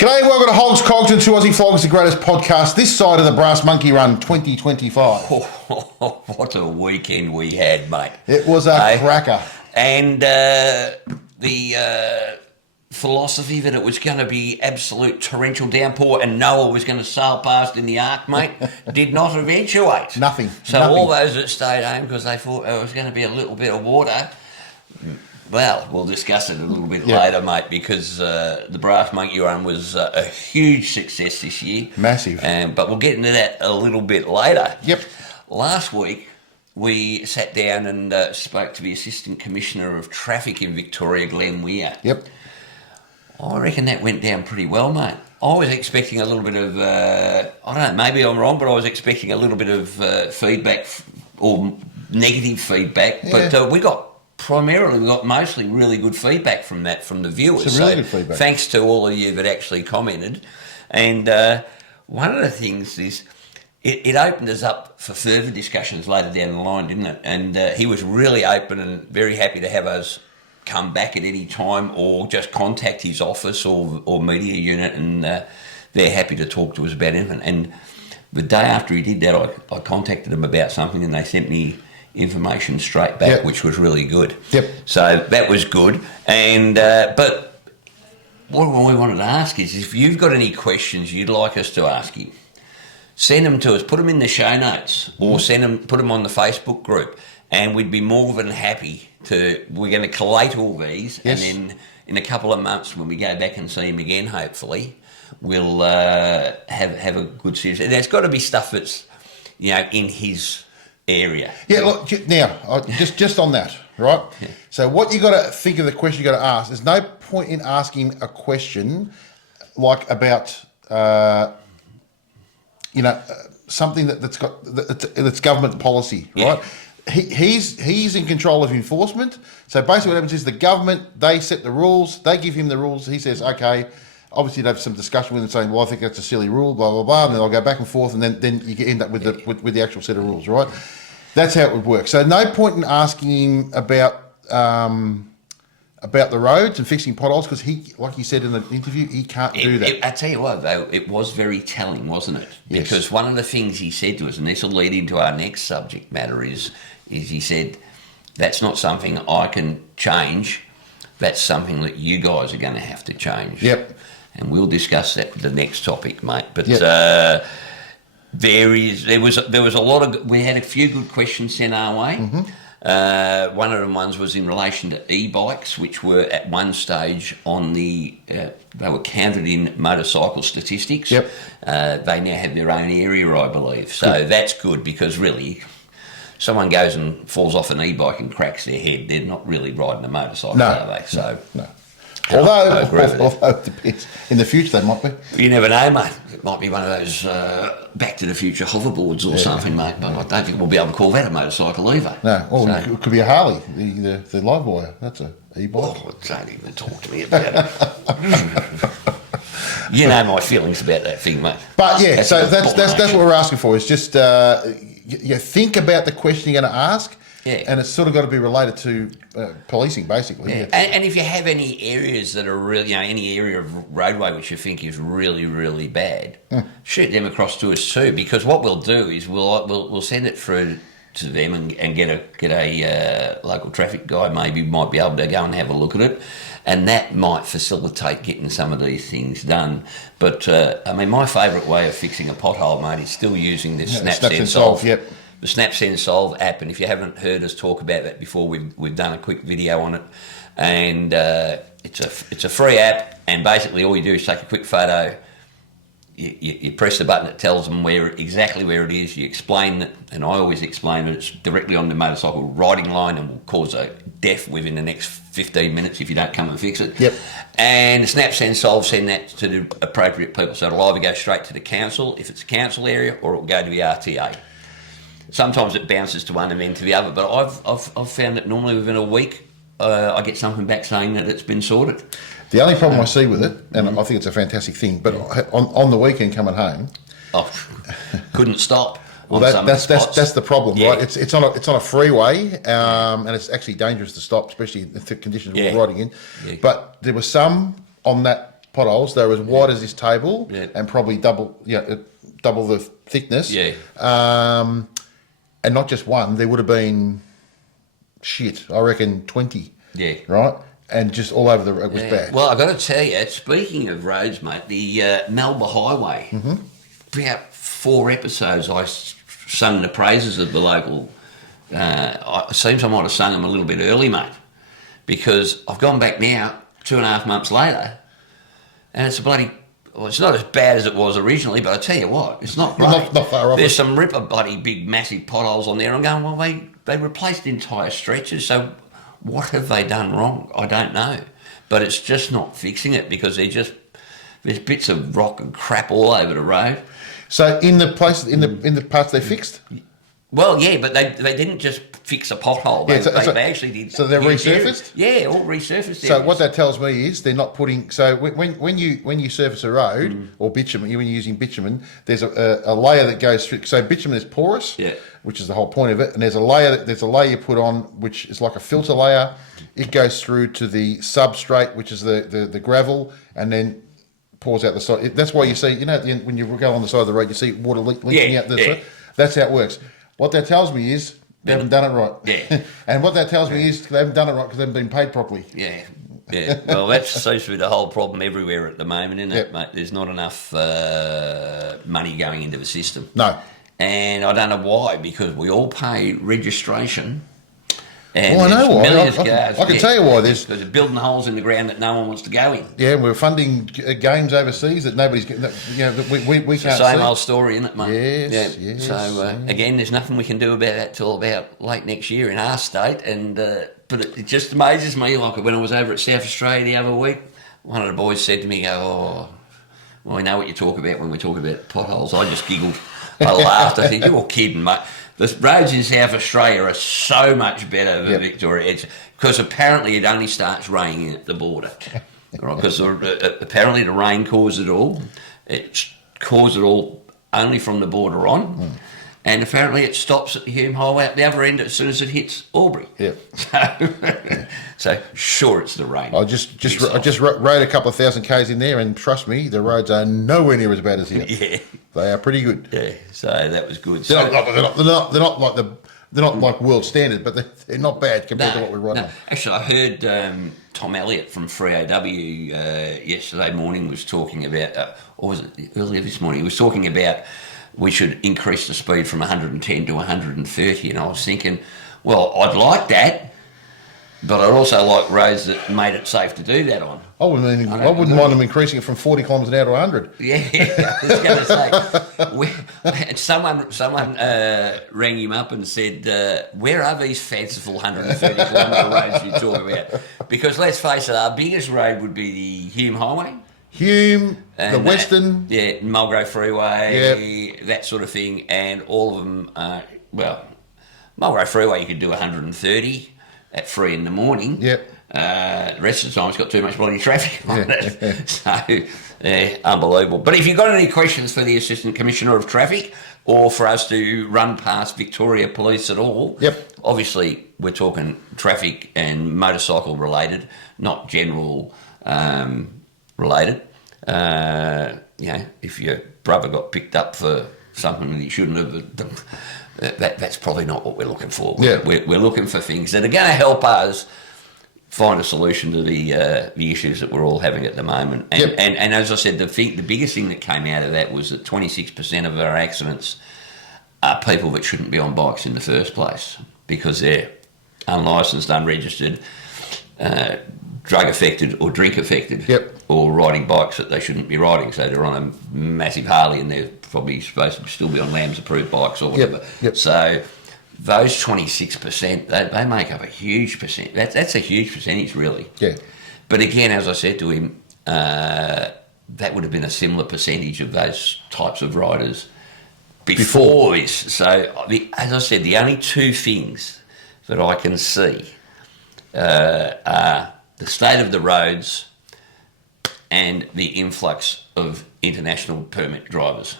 G'day, welcome to Hogs, Cogs and 2 Aussie Flogs, the greatest podcast this side of the Brass Monkey Run 2025. What a weekend we had, mate. It was a cracker. And the philosophy that it was going to be absolute torrential downpour and Noah was going to sail past in the ark, mate, did not eventuate. Nothing. All those that stayed home because they thought it was going to be a little bit of water, well, we'll discuss it a little bit later, mate, because the Brass Monkey Run was a huge success this year. Massive. But we'll get into that a little bit later. Yep. Last week, we sat down and spoke to the Assistant Commissioner of Traffic in Victoria, Glenn Weir. Yep. I reckon that went down pretty well, mate. I was expecting a little bit of, I don't know, maybe I'm wrong, but I was expecting a little bit of feedback or negative feedback. Yeah. But we got mostly really good feedback from the viewers. It's really good feedback. Thanks to all of you that actually commented. And one of the things is it opened us up for further discussions later down the line, didn't it? And he was really open and very happy to have us come back at any time or just contact his office or media unit, and they're happy to talk to us about anything. And the day after he did that, I contacted them about something and they sent me information straight back, which was really good. Yep. So that was good. And but what we wanted to ask is if you've got any questions you'd like us to ask him, send them to us, put them in the show notes, or put them on the Facebook group, and we'd be more than happy to. We're going to collate all these, and then in a couple of months when we go back and see him again, hopefully, we'll have a good series. And there's got to be stuff that's in his area. Yeah, look, now, just on that, right? Yeah. So what you got to think of the question you got to ask. There's no point in asking a question like about, something that's government policy, right? He's in control of enforcement. So basically what happens is the government, they set the rules, they give him the rules, he says, okay. Obviously, you'd have some discussion with them saying, well, I think that's a silly rule, blah, blah, blah, and then I'll go back and forth, and then you end up with the actual set of rules, right? That's how it would work. So no point in asking him about the roads and fixing potholes, because he, like he said in the interview, he can't do that. I tell you what, though, it was very telling, wasn't it? Yes. Because one of the things he said to us, and this will lead into our next subject matter, is he said, that's not something I can change, that's something that you guys are going to have to change. Yep. And we'll discuss that with the next topic, mate. But there was a lot of. We had a few good questions sent our way. Mm-hmm. One of them was in relation to e-bikes, which were at one stage on the. They were counted in motorcycle statistics. Yep. They now have their own area, I believe. So that's good, because really, someone goes and falls off an e-bike and cracks their head, they're not really riding a motorcycle, are they? So no. Although it depends. In the future, they might be. You never know, mate. It might be one of those Back to the Future hoverboards or something, mate. But I don't think we'll be able to call that a motorcycle either. No. Or it could be a Harley, the live wire. That's an e-bike. Oh, don't even talk to me about it. You know my feelings about that thing, mate. But yeah, so that's what we're asking for. Is just think about the question you're going to ask. Yeah. And it's sort of got to be related to policing, basically. Yeah. And if you have any areas that are really, any area of roadway which you think is really, really bad, shoot them across to us too. Because what we'll do is we'll send it through to them and get a local traffic guy maybe might be able to go and have a look at it, and that might facilitate getting some of these things done. But my favourite way of fixing a pothole, mate, is still using this Snap and Solve. Yep. The Snap and Solve app, and if you haven't heard us talk about that before, we've done a quick video on it, and it's a free app, and basically all you do is take a quick photo, you press the button that tells them exactly where it is, you explain it, and I always explain that it's directly on the motorcycle riding line and will cause a death within the next 15 minutes if you don't come and fix it. Yep. And Snap and Solve send that to the appropriate people, so it'll either go straight to the council if it's a council area, or it'll go to the RTA. Sometimes it bounces to one and then to the other, but I've found that normally within a week I get something back saying that it's been sorted. The only problem I see with it, and I think it's a fantastic thing, but on the weekend coming home, couldn't stop. Well, that's the problem, yeah. right? It's on a freeway, and it's actually dangerous to stop, especially in the conditions we're riding in. Yeah. But there were some on that potholes. They were as wide as this table Yeah. and probably double the thickness. Yeah. And not just one. There would have been, I reckon 20. Yeah. Right? And just all over it was bad. Well, I've got to tell you, speaking of roads, mate, the Melbourne Highway, about 4 episodes I sung the praises of the local. It seems I might have sung them a little bit early, mate, because I've gone back now 2.5 months later, and it's it's not as bad as it was originally, but I tell you what, it's not great. Not far off. There's some ripper bloody big massive potholes on there. I'm going, well, they replaced entire stretches, so what have they done wrong? I don't know. But it's just not fixing it because there's bits of rock and crap all over the road. So in the parts they fixed? Well, yeah, but they didn't just fix a pothole. They actually did. So they're resurfaced? Yeah, all resurfaced. So what that tells me is they're not putting. So when you surface a road or bitumen, when you're using bitumen, there's a layer that goes through. So bitumen is porous, which is the whole point of it. And there's a layer you put on which is like a filter layer. It goes through to the substrate, which is the gravel, and then pours out the side. That's why you see, at the end, when you go on the side of the road, you see water leaking out the side. That's how it works. What that tells me is they haven't done it right. Yeah. And what that tells me is they haven't done it right because they haven't been paid properly. Yeah. Yeah. Well, that seems to be the whole problem everywhere at the moment, isn't it, mate? There's not enough money going into the system. No. And I don't know why, because we all pay registration. And I know why. I can tell you why. Because they're building holes in the ground that no one wants to go in. Yeah, we're funding games overseas that nobody's getting. We can't see. Same old story, isn't it, mate? Yes. So again, there's nothing we can do about that till about late next year in our state. And but it just amazes me. Like when I was over at South Australia the other week, one of the boys said to me, "Oh, well, we know what you talk about when we talk about potholes." I just giggled. I laughed. I said, "You're kidding, mate." The roads in South Australia are so much better than Victoria. Because apparently it only starts raining at the border. Right? Because apparently the rain caused it all. It caused it all only from the border on. And apparently it stops at the Hume Highway at the other end as soon as it hits Albury. Yeah. So sure, it's the rain. I just rode a couple of thousand k's in there, and trust me, the roads are nowhere near as bad as here. Yeah. They are pretty good. Yeah. So that was good. They're not like world standard, but they're not bad compared to what we're running. No. Actually, I heard Tom Elliott from 3AW yesterday morning was talking about, or was it earlier this morning? He was talking about we should increase the speed from 110 to 130, and I was thinking, well, I'd like that, but I'd also like roads that made it safe to do that on. I wouldn't mind them increasing it from 40 kilometres an hour to 100. Yeah, I was going to say, someone rang him up and said, where are these fanciful 130 kilometre roads you talk about? Because let's face it, our biggest road would be the Hume Highway. Hume, and the Western. Mulgrave Freeway, that sort of thing. And all of them, Mulgrave Freeway you could do 130 at 3 in the morning. Yep. The rest of the time it's got too much bloody traffic on it. So, unbelievable. But if you've got any questions for the Assistant Commissioner of Traffic or for us to run past Victoria Police at all, obviously we're talking traffic and motorcycle related, not general related. If your brother got picked up for something that he shouldn't have, that's probably not what we're looking for. We're looking for things that are going to help us find a solution to the issues that we're all having at the moment. And as I said, the biggest thing that came out of that was that 26% of our accidents are people that shouldn't be on bikes in the first place because they're unlicensed, unregistered, drug affected or drink affected, or riding bikes that they shouldn't be riding. So they're on a massive Harley and they're probably supposed to still be on Lamb's approved bikes or whatever. So those 26%, they make up a huge percent. That's a huge percentage, really. Yeah. But again, as I said to him, that would have been a similar percentage of those types of riders before this. So, as I said, the only two things that I can see are the state of the roads and the influx of international permit drivers.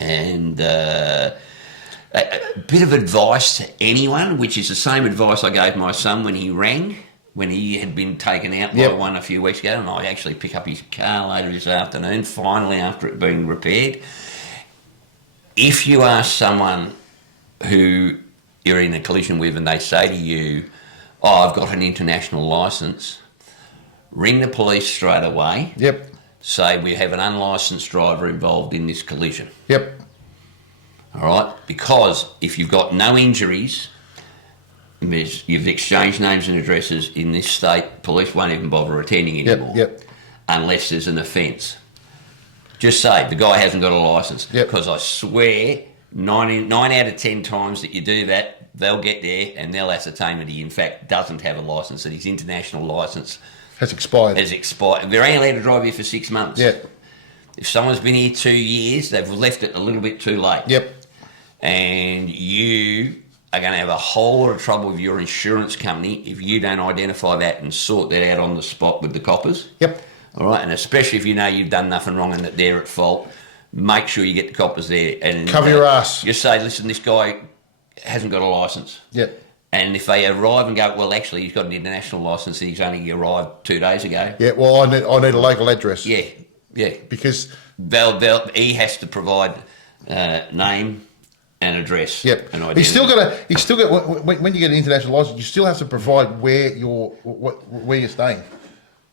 And a bit of advice to anyone, which is the same advice I gave my son when he rang when he had been taken out by Yep. one a few weeks ago, and I actually pick up his car later this afternoon, finally after it being repaired. If you ask someone who you're in a collision with and they say to you, oh, I've got an international licence, ring the police straight away. Yep. Say we have an unlicensed driver involved in this collision. Yep. All right? Because if you've got no injuries, you've exchanged names and addresses in this state, police won't even bother attending anymore. Yep. Unless there's an offence. Just say the guy hasn't got a licence. Yep. Because I swear 9 out of 10 times that you do that, they'll get there and they'll ascertain that he in fact doesn't have a licence, that his international licence Has expired. has expired. They're only allowed to drive here for 6 months. Yep. If someone's been here 2 years, they've left it a little bit too late. Yep. And you are going to have a whole lot of trouble with your insurance company if you don't identify that and sort that out on the spot with the coppers. Yep. All right, and especially if you know you've done nothing wrong and that they're at fault, make sure you get the coppers there and Cover your ass. Just say, listen, this guy hasn't got a licence. Yep. And if they arrive and go, well, actually, he's got an international licence and he's only arrived 2 days ago. Yeah. Well, I need a local address. Yeah, yeah. Because He has to provide name and address. yep. And identity. He's still got when you get an international license, you still have to provide where you're staying.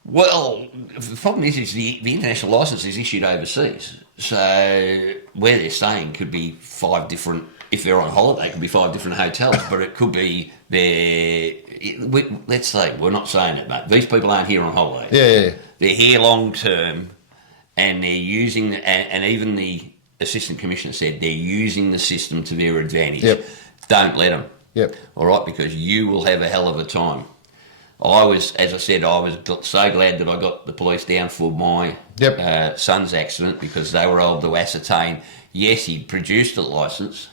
Well, the problem is the international licence is issued overseas. So where they're staying could be 5 different, if they're on holiday, it could be 5 different hotels, but it could be let's say, we're not saying it, mate. These people aren't here on holiday. Yeah. They're here long term and they're using, and even the Assistant Commissioner said they're using the system to their advantage. Yep. Don't let them. Yep. All right, because you will have a hell of a time. As I said, I was so glad that I got the police down for my son's accident because they were able to ascertain, yes, he produced a licence,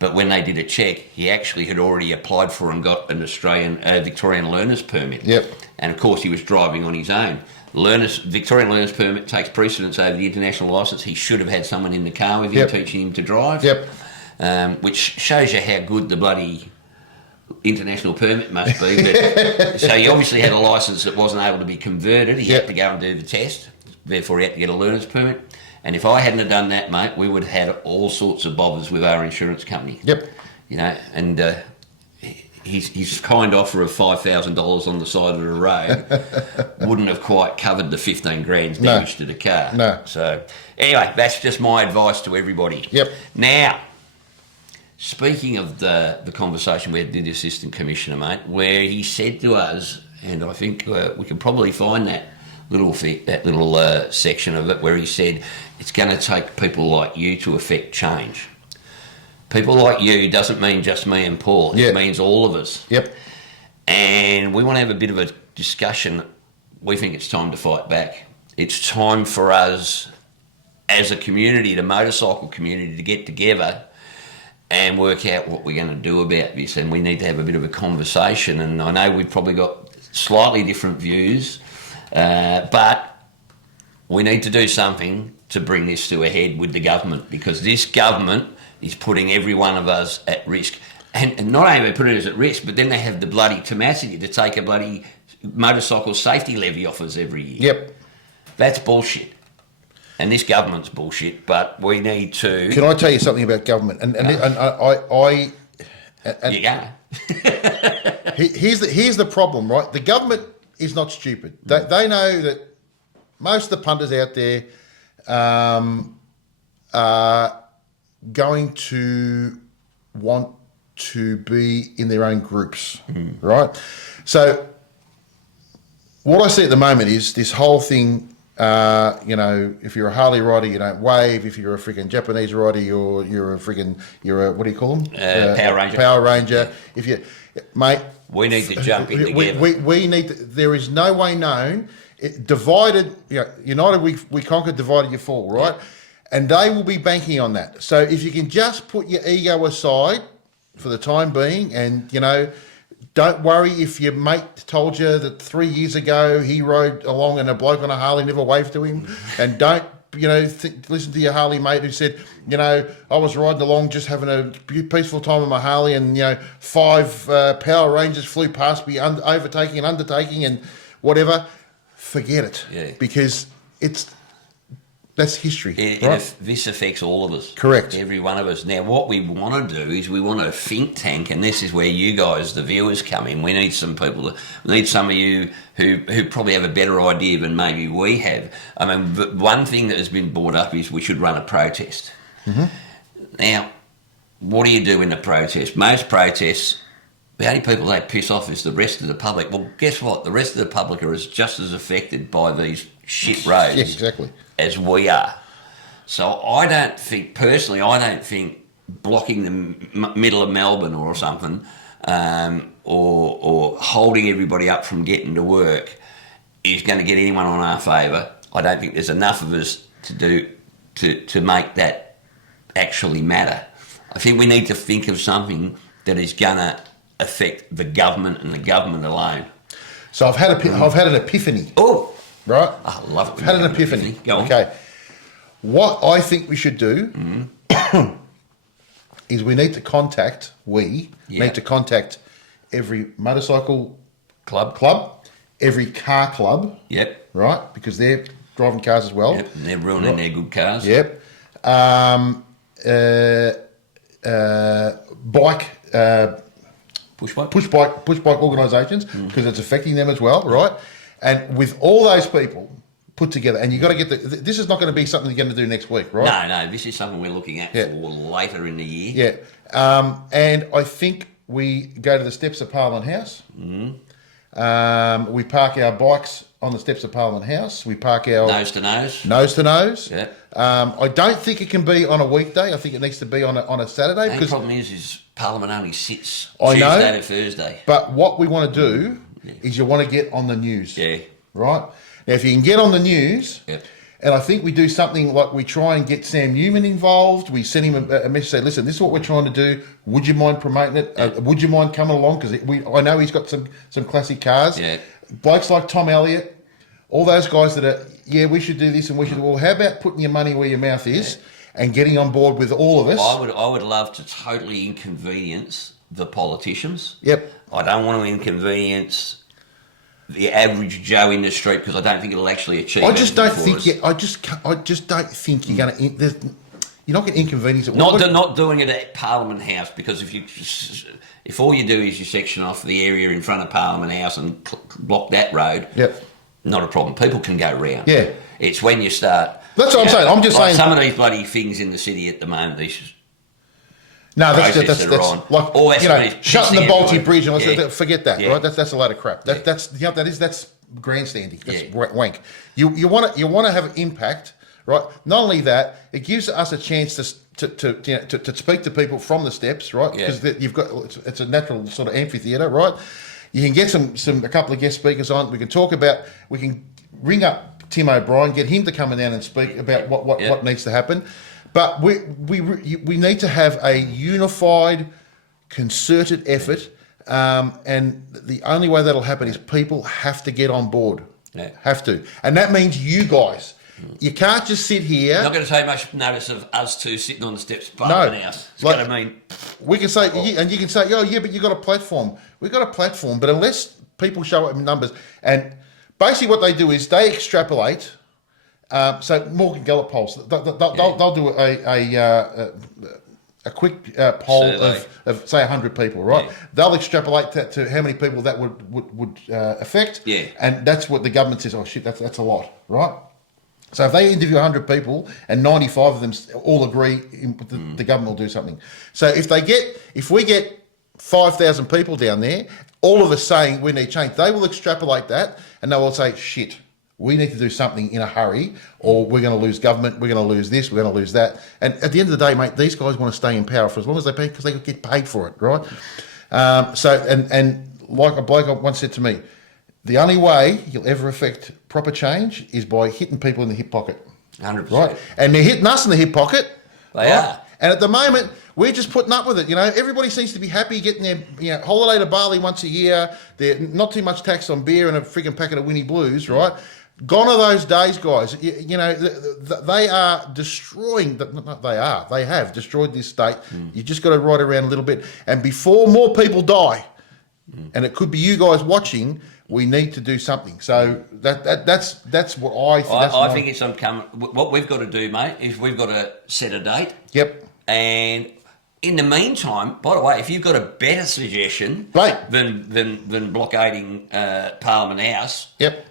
but when they did a check, he actually had already applied for and got an Victorian learner's permit. Yep. And of course, he was driving on his own. Victorian learner's permit takes precedence over the international licence. He should have had someone in the car with him teaching him to drive. Yep. Which shows you how good the bloody international permit must be. But, so he obviously had a licence that wasn't able to be converted. He had to go and do the test. Therefore, he had to get a learner's permit. And if I hadn't have done that, mate, we would have had all sorts of bothers with our insurance company. Yep. You know, and his kind offer of $5,000 on the side of the road wouldn't have quite covered the 15 grand damage to the car. No. So anyway, that's just my advice to everybody. Yep. Now, speaking of the conversation we had with the Assistant Commissioner, mate, where he said to us, and I think we can probably find that little section of it where he said it's going to take people like you to effect change. People like you doesn't mean just me and Paul. It means all of us. Yep. And we want to have a bit of a discussion. We think it's time to fight back. It's time for us as a community, the motorcycle community, to get together and work out what we're going to do about this. And we need to have a bit of a conversation. And I know we've probably got slightly different views, but we need to do something to bring this to a head with the government, because this government is putting every one of us at risk. And not only are they putting us at risk, but then they have the bloody tenacity to take a bloody motorcycle safety levy off us every year. Yep. That's bullshit. And this government's bullshit, but we need to... Can I tell you something about government? And you go. Here's the problem, right? The government is not stupid. They know that most of the punters out there are going to want to be in their own groups, right? So what I see at the moment is this whole thing, if you're a Harley rider, you don't wave. If you're a freaking Japanese rider, you're a what do you call them? Power Ranger. Power Ranger. If you, mate, we need to jump in together. We need to, there is no way known. Divided, united we conquer, divided you fall, right? Yeah. And they will be banking on that. So if you can just put your ego aside for the time being, and don't worry if your mate told you that 3 years ago he rode along and a bloke on a Harley never waved to him, and don't listen to your Harley mate who said, I was riding along just having a peaceful time on my Harley, and 5 Power Rangers flew past me, overtaking and undertaking and whatever. Forget it, because that's history. This affects all of us. Correct. Every one of us. Now, what we want to do is we want a think tank, and this is where you guys, the viewers, come in. We need some people. We need some of you who probably have a better idea than maybe we have. I mean, one thing that has been brought up is we should run a protest. Mm-hmm. Now, what do you do in a protest? Most protests, the only people they piss off is the rest of the public. Well, guess what? The rest of the public are just as affected by these shit roads. Yes, exactly. As we are. So I don't think blocking the middle of Melbourne or something, or holding everybody up from getting to work is going to get anyone on our favour. I don't think there's enough of us to make that actually matter. I think we need to think of something that is going to affect the government and the government alone. So I've had an epiphany. Oh, right. I love it. I've had an epiphany. Go on. Okay. What I think we should do is we need to contact every motorcycle club, every car club. Yep. Right, because they're driving cars as well. Yep. And they're ruining their good cars. Yep. Push bike organisations, because it's affecting them as well, right? And with all those people put together, and you've got to get this is not going to be something you're going to do next week, right? No, this is something we're looking at for later in the year. Yeah. And I think we go to the steps of Parliament House. Mm-hmm. We park our bikes on the steps of Parliament House. We park our... Nose to nose. Nose to nose. Yeah. I don't think it can be on a weekday. I think it needs to be on a Saturday. And the problem is Parliament only sits Tuesday to Thursday. But what we want to do is you want to get on the news. Yeah. Right? Now, if you can get on the news, yep. And I think we do something like we try and get Sam Newman involved. We send him a message, say, listen, this is what we're trying to do. Would you mind promoting it? Would you mind coming along? Because I know he's got some classic cars. Yeah. Blokes like Tom Elliott, all those guys that are, we should do this and we should, well, how about putting your money where your mouth is and getting on board with all of us? I would love to totally inconvenience the politicians. Yep. I don't want to inconvenience the average Joe in the street, because I don't think it'll actually achieve. I just don't think I just don't think you're going to. You're not going to inconvenience it. Not doing it at Parliament House, because if all you do is you section off the area in front of Parliament House and block that road, not a problem. People can go round. Yeah, it's when you start. That's what I'm saying. I'm just saying some of these bloody things in the city at the moment. These. No, that's like shutting the Balti Bridge and forget that, right? That's a lot of crap. That's grandstanding. That's wank. You want to have impact, right? Not only that, it gives us a chance to speak to people from the steps, right? Because you've got it's a natural sort of amphitheatre, right? You can get a couple of guest speakers on. We can ring up Tim O'Brien, get him to come down and speak about what needs to happen. But we need to have a unified, concerted effort, and the only way that'll happen is people have to get on board. Yeah. Have to, and that means you guys. You can't just sit here. Not going to take much notice of us two sitting on the steps of Parliament House. It's going to mean we can say, and you can say, but you got a platform. We've got a platform, but unless people show up in numbers, and basically what they do is they extrapolate. So Morgan Gallup polls, they'll do a quick poll of say 100 people, right? Yeah. They'll extrapolate that to how many people that would affect, and that's what the government says. Oh shit, that's a lot, right? So if they interview 100 people and 95 of them all agree, the government will do something. So if we get 5,000 people down there, all of us saying we need change, they will extrapolate that and they will say shit. We need to do something in a hurry, or we're going to lose government, we're going to lose this, we're going to lose that. And at the end of the day, mate, these guys want to stay in power for as long as they pay, because they get paid for it, right? And like a bloke once said to me, the only way you'll ever affect proper change is by hitting people in the hip pocket. 100%. Right? And they're hitting us in the hip pocket. They are. And at the moment, we're just putting up with it. Everybody seems to be happy getting their holiday to Bali once a year. They're not too much tax on beer and a freaking packet of Winnie Blues, right? Gone are those days, guys. You know, they are destroying. They have destroyed this state. You just got to ride around a little bit, and before more people die, and it could be you guys watching, we need to do something. So that's what I think. I think it's what we've got to do, mate, is we've got to set a date. Yep. And in the meantime, by the way, if you've got a better suggestion than blockading Parliament House, yep.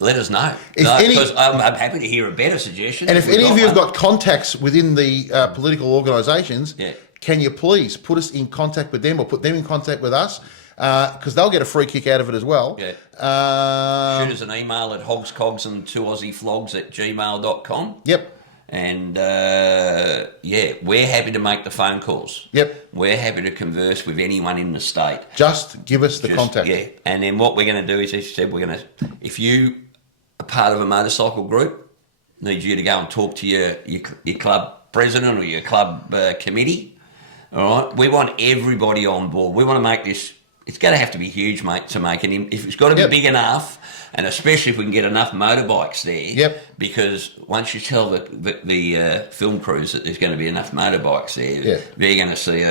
Let us know. Because I'm happy to hear a better suggestion. And if any of you have got contacts within the political organisations, yeah. Can you please put us in contact with them or put them in contact with us? Because they'll get a free kick out of it as well. Yeah. Shoot us an email at Hogs, Cogs and 2 Aussie Flogs at gmail.com. Yep. And, we're happy to make the phone calls. Yep. We're happy to converse with anyone in the state. Just give us the contact. Yeah. And then what we're going to do is, as you said, if you are part of a motorcycle group, need you to go and talk to your club president or your club committee. All right? We want everybody on board. We want to make this, it's going to have to be huge, mate, to make it. If it's got to be big enough, and especially if we can get enough motorbikes there. Yep. Because once you tell the film crews that there's going to be enough motorbikes there, they're going to see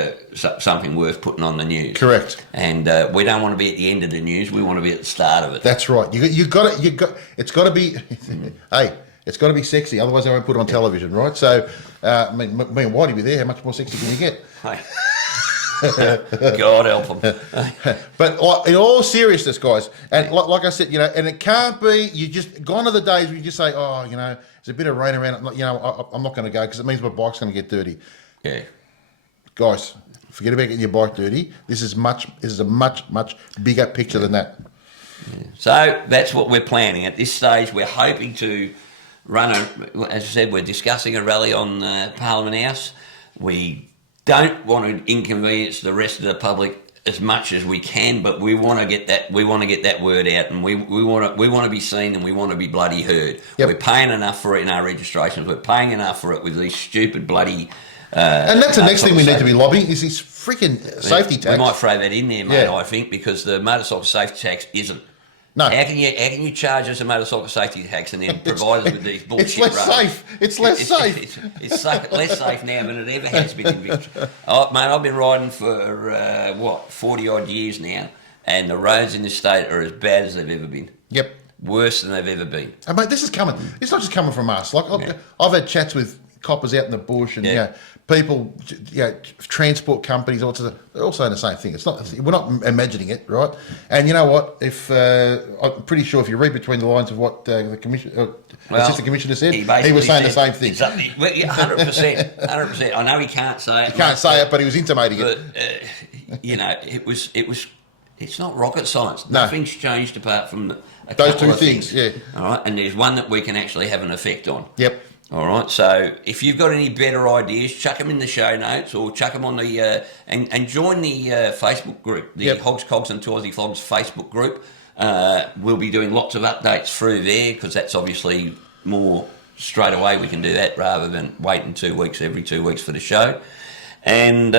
something worth putting on the news. Correct. And we don't want to be at the end of the news. We want to be at the start of it. That's right. You got it. It's got to be. Hey, it's got to be sexy. Otherwise, they won't put it on television, right? So, me and Whitey be there. How much more sexy can you get? Hey. God help them. But in all seriousness, guys, and like I said, you know, and it can't be, you just, gone are the days where you just say, oh, you know, there's a bit of rain around, you know, I'm not going to go because it means my bike's going to get dirty. Yeah. Guys, forget about getting your bike dirty. This is a much bigger picture than that. Yeah. So that's what we're planning. At this stage, we're hoping to run as I said, we're discussing a rally on Parliament House. We don't want to inconvenience the rest of the public as much as we can, but we want to get that word out, and we want to be seen, and we want to be bloody heard. Yep. We're paying enough for it in our registrations. We're paying enough for it with these stupid bloody. And that's the next thing we need to be lobbying is this freaking safety tax. We might throw that in there, mate. Yeah. I think because the motorcycle safety tax isn't. No. How can you charge us a motorcycle safety tax and then provide us with these bullshit? It's less safe. It's less safe. It's less safe now than it ever has been in Victoria. Oh, mate, I've been riding for 40 odd years now, and the roads in this state are as bad as they've ever been. Yep. Worse than they've ever been. And mate, this is coming. It's not just coming from us. Like I've had chats with coppers out in the bush, and you know, people, you know, transport companies, they're all saying the same thing. It's not, we're not imagining it, right? And you know what? If I'm pretty sure if you read between the lines of what the assistant commissioner said, he was saying the same thing. Exactly. 100%. 100%. I know he can't say it. He can't say it, but he was intimating it. You know, it's not rocket science. No. Nothing's changed apart from those two things. Yeah. All right, and there's one that we can actually have an effect on. Yep. All right, so if you've got any better ideas, chuck them in the show notes or chuck them on the and join the Facebook group, the Hogs, Cogs and 2 Aussie Flogs Facebook group. We'll be doing lots of updates through there because that's obviously more straight away. We can do that rather than waiting 2 weeks every 2 weeks for the show. And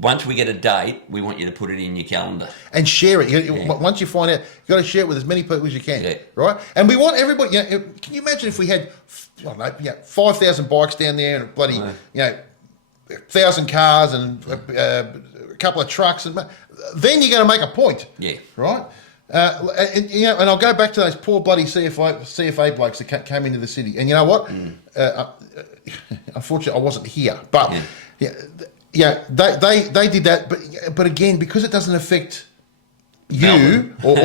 once we get a date, we want you to put it in your calendar and share it. Once you find out, you've got to share it with as many people as you can, right? And we want everybody. You know, can you imagine if we had, I don't know, 5,000 bikes down there and bloody, 1,000 cars and a couple of trucks, and then you're going to make a point, right? And I'll go back to those poor bloody CFA blokes that came into the city. And you know what? Unfortunately, I wasn't here, but. Yeah, they did that, but again, because it doesn't affect you or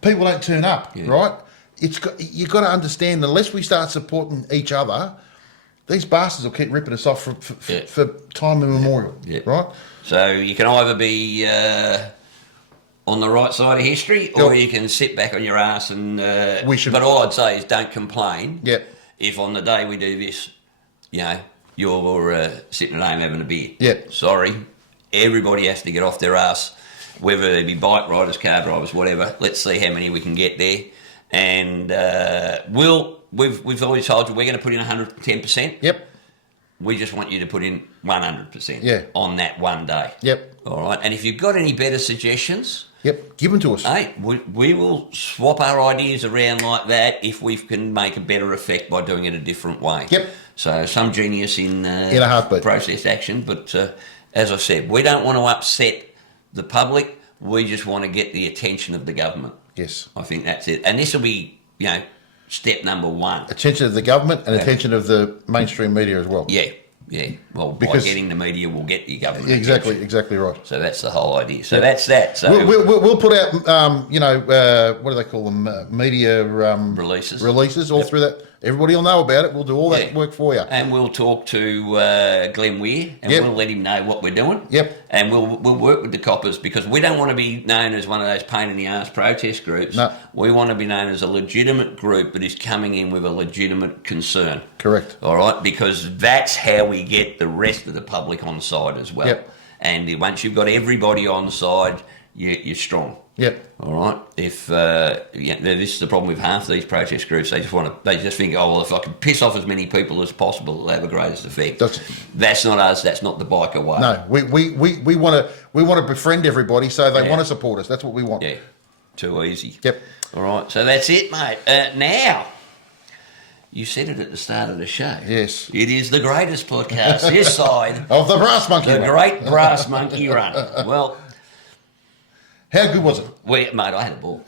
people don't turn up, right? You've got to understand, unless we start supporting each other, these bastards will keep ripping us off for time immemorial, right? So you can either be on the right side of history, or you can sit back on your ass and. But all I'd say is don't complain. Yep. If on the day we do this, you're sitting at home having a beer. Yep. Sorry. Everybody has to get off their ass, whether they be bike riders, car drivers, whatever. Let's see how many we can get there. And we've always told you we're going to put in 110%. Yep. We just want you to put in 100% on that one day. Yep. All right. And if you've got any better suggestions, Yep, give them to us. Hey, we will swap our ideas around like that if we can make a better effect by doing it a different way. Yep. So some genius in a heartbeat. Process action, but as I said, we don't want to upset the public. We just want to get the attention of the government. Yes. I think that's it. And this will be, step number one. Attention of the government and attention of the mainstream media as well. Yeah. Well, because by getting the media, we'll get the government. Exactly right. So that's the whole idea. So that's that. So we'll put out, what do they call them? Media releases all through that. Everybody will know about it. We'll do all that work for you. And we'll talk to Glenn Weir and we'll let him know what we're doing. Yep. And we'll work with the coppers because we don't want to be known as one of those pain in the arse protest groups. No. We want to be known as a legitimate group that is coming in with a legitimate concern. Correct. All right, because that's how we get the rest of the public on side as well. Yep. And once you've got everybody on side, you're strong. Yep. All right. If this is the problem with half these protest groups, they just think, oh well, if I can piss off as many people as possible, it'll have the greatest effect. That's not us. That's not the biker way. No, we want to befriend everybody, so they want to support us. That's what we want. Yeah. Too easy. Yep. All right. So that's it, mate. Now. You said it at the start of the show. Yes. It is the greatest podcast this side of the Brass Monkey Run. The Great Brass Monkey Run. Well, how good was it? Mate, I had a ball.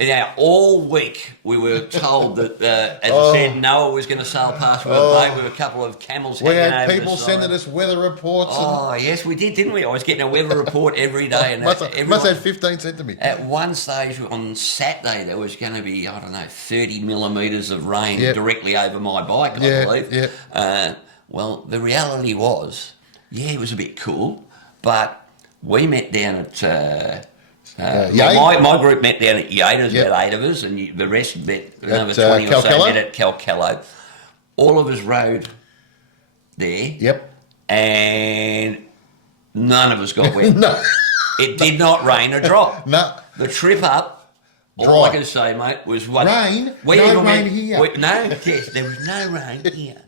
Now, all week we were told that, as I said, Noah was going to sail past with a boat with a couple of camels hanging over the side. We had people sending us weather reports. Yes, we did, didn't we? I was getting a weather report every day. And must have 15 sent to me. At one stage on Saturday, there was going to be, 30 millimetres of rain directly over my bike, I believe. Yeah. Well, the reality was, it was a bit cool, but we met down at... my group met down at Yate, there's about 8 of us, and the rest met, another 20 or so met at Calcallo. All of us rode there. Yep. And none of us got wet. No. It did not rain a drop. No. The trip up, all I can say, mate, was what... Rain? No rain here. There was no rain here.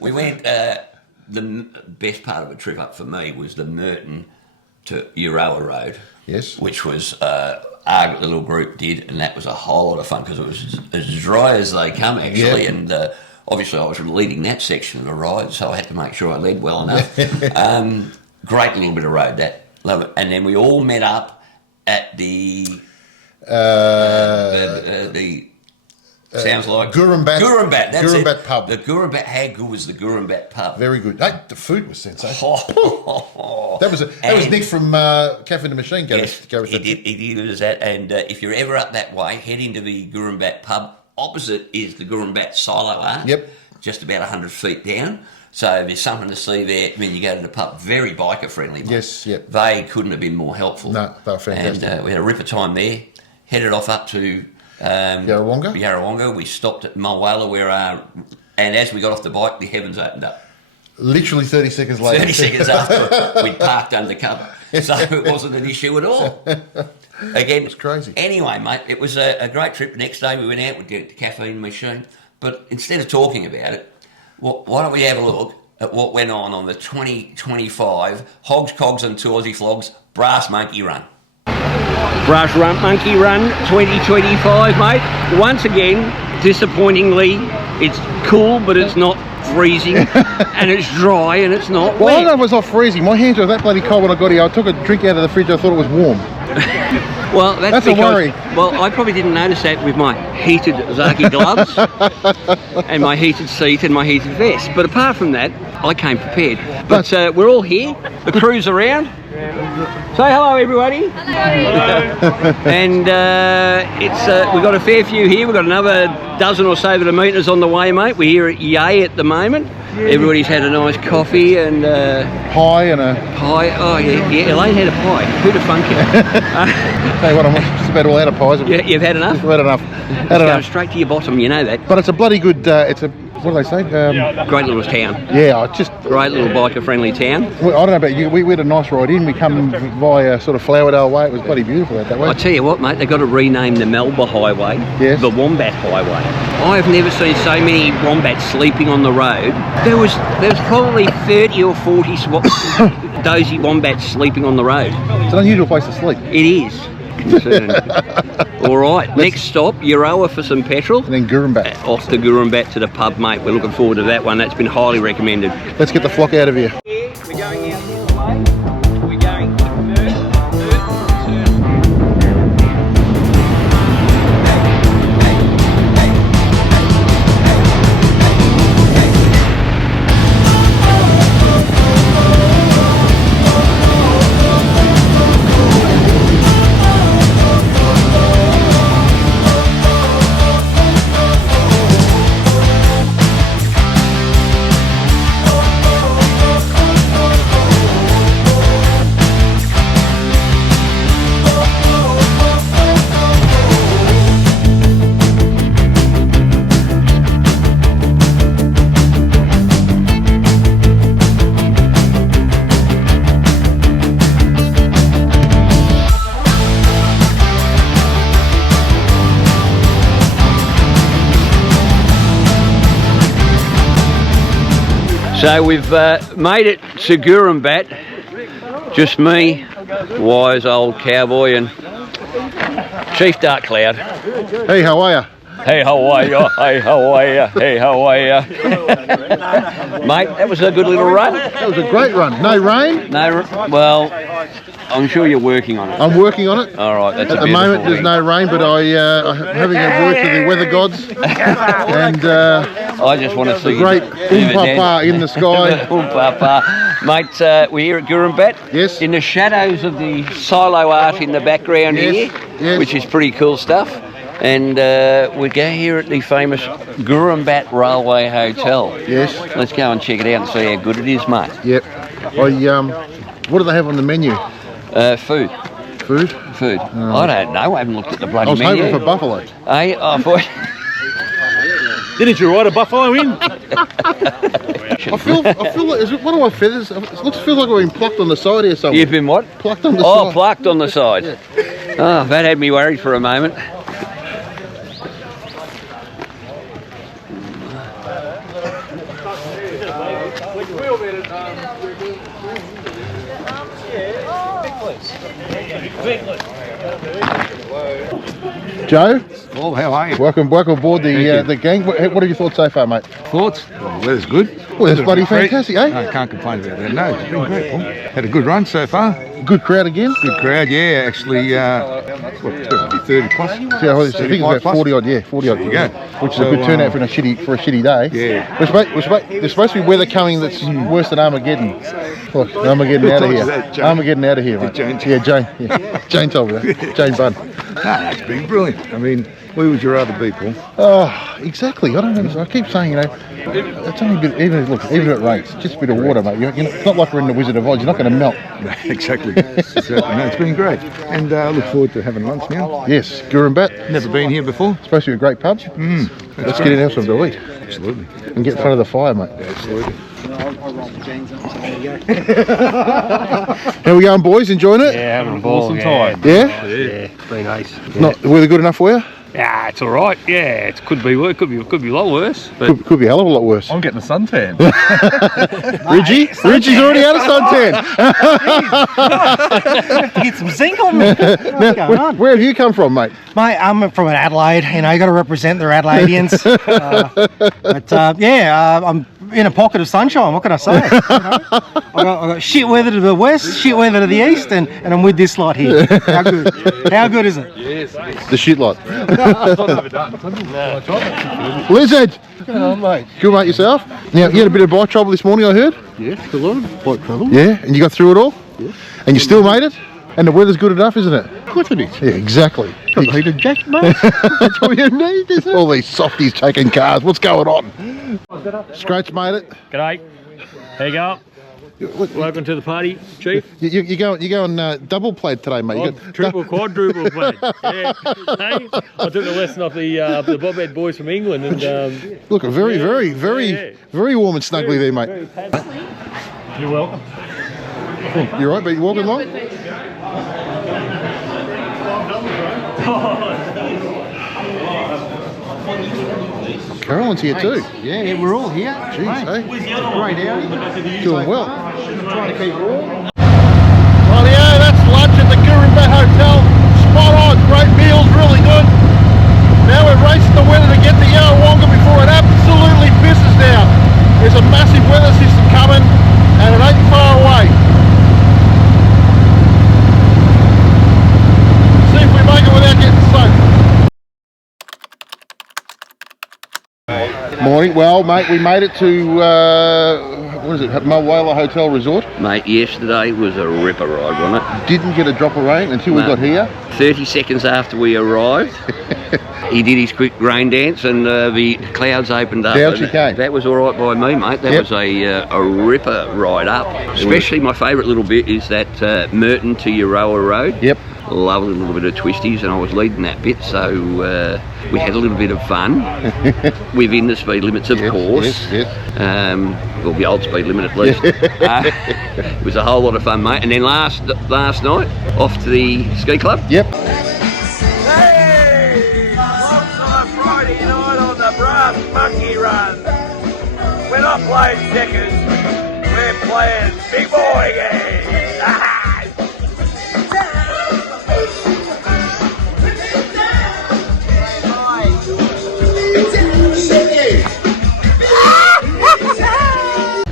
We went... the best part of the trip up for me was the Merton to Euroa Road. Yes. Which was our little group did, and that was a whole lot of fun because it was as dry as they come, actually. Yeah. And obviously I was leading that section of the ride, so I had to make sure I led well enough. Great little bit of road, that. Love it. And then we all met up at the sounds like Gurbat. That's Gurbat it. pub. The Gurbat. How good was the Gurbat pub? Very good. Hey, the food was sensational. That was Nick from Cafe in the Machine. He did that. And if you're ever up that way, head into the Gurbat pub. Opposite is the Gurbat Silo Art. Yep. Just about 100 feet down. So there's something to see there when you go to the pub. Very biker friendly. Mate. Yes. Yep. They couldn't have been more helpful. No, they were fantastic. And we had a ripper time there. Headed off up to Yarrawonga. We stopped at Mulwala and as we got off the bike, the heavens opened up. Literally 30 seconds later. 30 seconds after we'd parked under cover. So it wasn't an issue at all. Again, it's crazy. Anyway, mate, it was a great trip. The next day we went out, we'd get the caffeine machine. But instead of talking about it, why don't we have a look at what went on the 2025 Hogs, Cogs and Two Aussie Flogs Brass Monkey Run. Brass Monkey Run 2025, mate. Once again, disappointingly, it's cool, but it's not freezing, and it's dry, and it's not wet. I know it was not freezing. My hands were that bloody cold when I got here. I took a drink out of the fridge. I thought it was warm. Well, that's because, a worry. Well, I probably didn't notice that with my heated Zaki gloves and my heated seat and my heated vest. But apart from that, I came prepared. But we're all here. The crew's around. Say hello, everybody. Hello. And we've got a fair few here. We've got another dozen or so that are meeting us on the way, mate. We're here at Yay at the moment. Everybody's had a nice coffee and pie and a pie. Oh yeah. Elaine had a pie. Who'd have thunk it? Tell you what, I'm just about all out of pies. Yeah, you've had enough. I've had enough. It's going straight to your bottom. You know that. But it's a bloody good. It's what do they say? Great little town. Yeah, I just... Great little biker-friendly town. Well, I don't know about you. We had a nice ride in. We come via sort of Flowerdale way. It was bloody beautiful out that way. I tell you what, mate, they've got to rename the Melba Highway the Wombat Highway. I've never seen so many wombats sleeping on the road. There was probably 30 or 40 dozy wombats sleeping on the road. It's an unusual place to sleep. It is. All right, next stop, Euroa for some petrol. And then Gurbat. Off to Gurbat to the pub, mate. We're looking forward to that one. That's been highly recommended. Let's get the flock out of here. We're going out this way. We're going to turn. So we've made it to Gurbat, just me, wise old cowboy and Chief Dark Cloud. Hey, how are ya? Hey, how are ya? Hey, how are ya? Hey, how are ya? Mate, that was a good little run. That was a great run. No rain? No, well, I'm sure you're working on it. I'm working on it. All right, that's At the moment, there's no rain, but I'm having a word to the weather gods. And I just want to see the great Umpapa in the sky. Umpapa. Mate, we're here at Gurbat. Yes. In the shadows of the silo art in the background here, which is pretty cool stuff. And we go here at the famous Gurbat Railway Hotel. Yes. Let's go and check it out and see how good it is, mate. Yep. What do they have on the menu? Food. Food? Food. I don't know. I haven't looked at the bloody I was menu. hoping for buffalo. Hey, I thought... Didn't you ride a buffalo in? I feel like, is it one of my feathers? It feels like I've been plucked on the side here somewhere. You've been what? Plucked on the Oh, side. plucked on the side. Yeah. Oh, that had me worried for a moment. Joe, Oh, how are you? welcome aboard the gang. What have you thought so far, mate? Thoughts? Well, the weather's good. Well, that's bloody fantastic, eh? No, I can't complain about that. No, it's been great, Paul. Had a good run so far. Good crowd again. Good crowd, yeah. Actually, it's got to be 30 plus. Yeah, I think it's about 40 odd. Yeah, 40 odd. There you go. Which is a good turnout for a shitty day. Yeah. There's supposed to be weather coming that's worse than Armageddon. Look, Armageddon out of here. Armageddon out of here, mate. Jane? Yeah, Jane. Yeah. Jane told me that. Jane Bunn. No, it's been brilliant. I mean, where would you rather be, Paul? Oh, exactly. I don't know. I keep saying, it's only a bit, even if it rains, just a bit of water, mate. It's not like we're in the Wizard of Oz. You're not going to melt. No, exactly. No, it's been great. And I look forward to having lunch now. Yes, Gurbat. Never been here before. Supposed to be a great pub. Let's get in and have something to eat. Absolutely. And get in front of the fire, mate. Absolutely. How we going, boys? Enjoying it? Yeah, having a ball. Awesome time. Yeah? Yeah, it's been nice. Not the weather good enough for you? Yeah, it's all right. Yeah, it could be worse. Could be a lot worse. But Could be a hell of a lot worse. I'm getting a suntan. Reggie's already had a suntan. Get some zinc on me. What's going on? Where have you come from, mate? Mate, I'm from Adelaide. You know, you got to represent the Adelaideans. I'm in a pocket of sunshine. What can I say? You know? I got shit weather to the west, shit weather to the east, and I'm with this lot here. How good? How good is it? The shit lot. Lizard. What's going on, mate? Good, mate, yourself? Now, you had a bit of bike trouble this morning, I heard? yeah, a lot of bike trouble. Yeah, and you got through it all? Yeah. And you still made it? And the weather's good enough, isn't it? Of course it is. Yeah, exactly. Got a heated jacket, mate. That's all you need, isn't it? All these softies taking cars. What's going on? Scratch made it. G'day. How you going? Welcome to the party, Chief. You're going double plate today, mate. You got Triple, quadruple plate. Yeah. Hey, I took a lesson off the Bobhead boys from England, and look, very warm and snuggly there, mate. You're welcome. You right, but you walking along? Carolyn's here too. Yeah, we're all here. Jeez, eh? Great outing. Doing well. Trying to keep warm. Rightio, that's lunch at the Gurbat Hotel. Spot on, great meals, really good. Now we're racing the weather to get to Yarrawonga before it absolutely pisses down. There's a massive weather system coming and it ain't far away. See if we make it without getting soaked. Morning. Well, mate, we made it to what is it, Mulwala Hotel Resort. Mate, yesterday was a ripper ride, wasn't it? Didn't get a drop of rain until we got here. 30 seconds after we arrived, he did his quick rain dance and the clouds opened up. Down she came. That was all right by me, mate. That was a ripper ride up. Especially my favourite little bit is that Merton to Euroa Road. Yep. Loved a little bit of twisties, and I was leading that bit, so we had a little bit of fun within the speed limits, of course. Yes. Well, the old speed limit at least. It was a whole lot of fun, mate. And then last night, off to the ski club. Yep. Hey! Flogs on a Friday night on the Brass Monkey Run. We're not playing checkers, we're playing big boy games.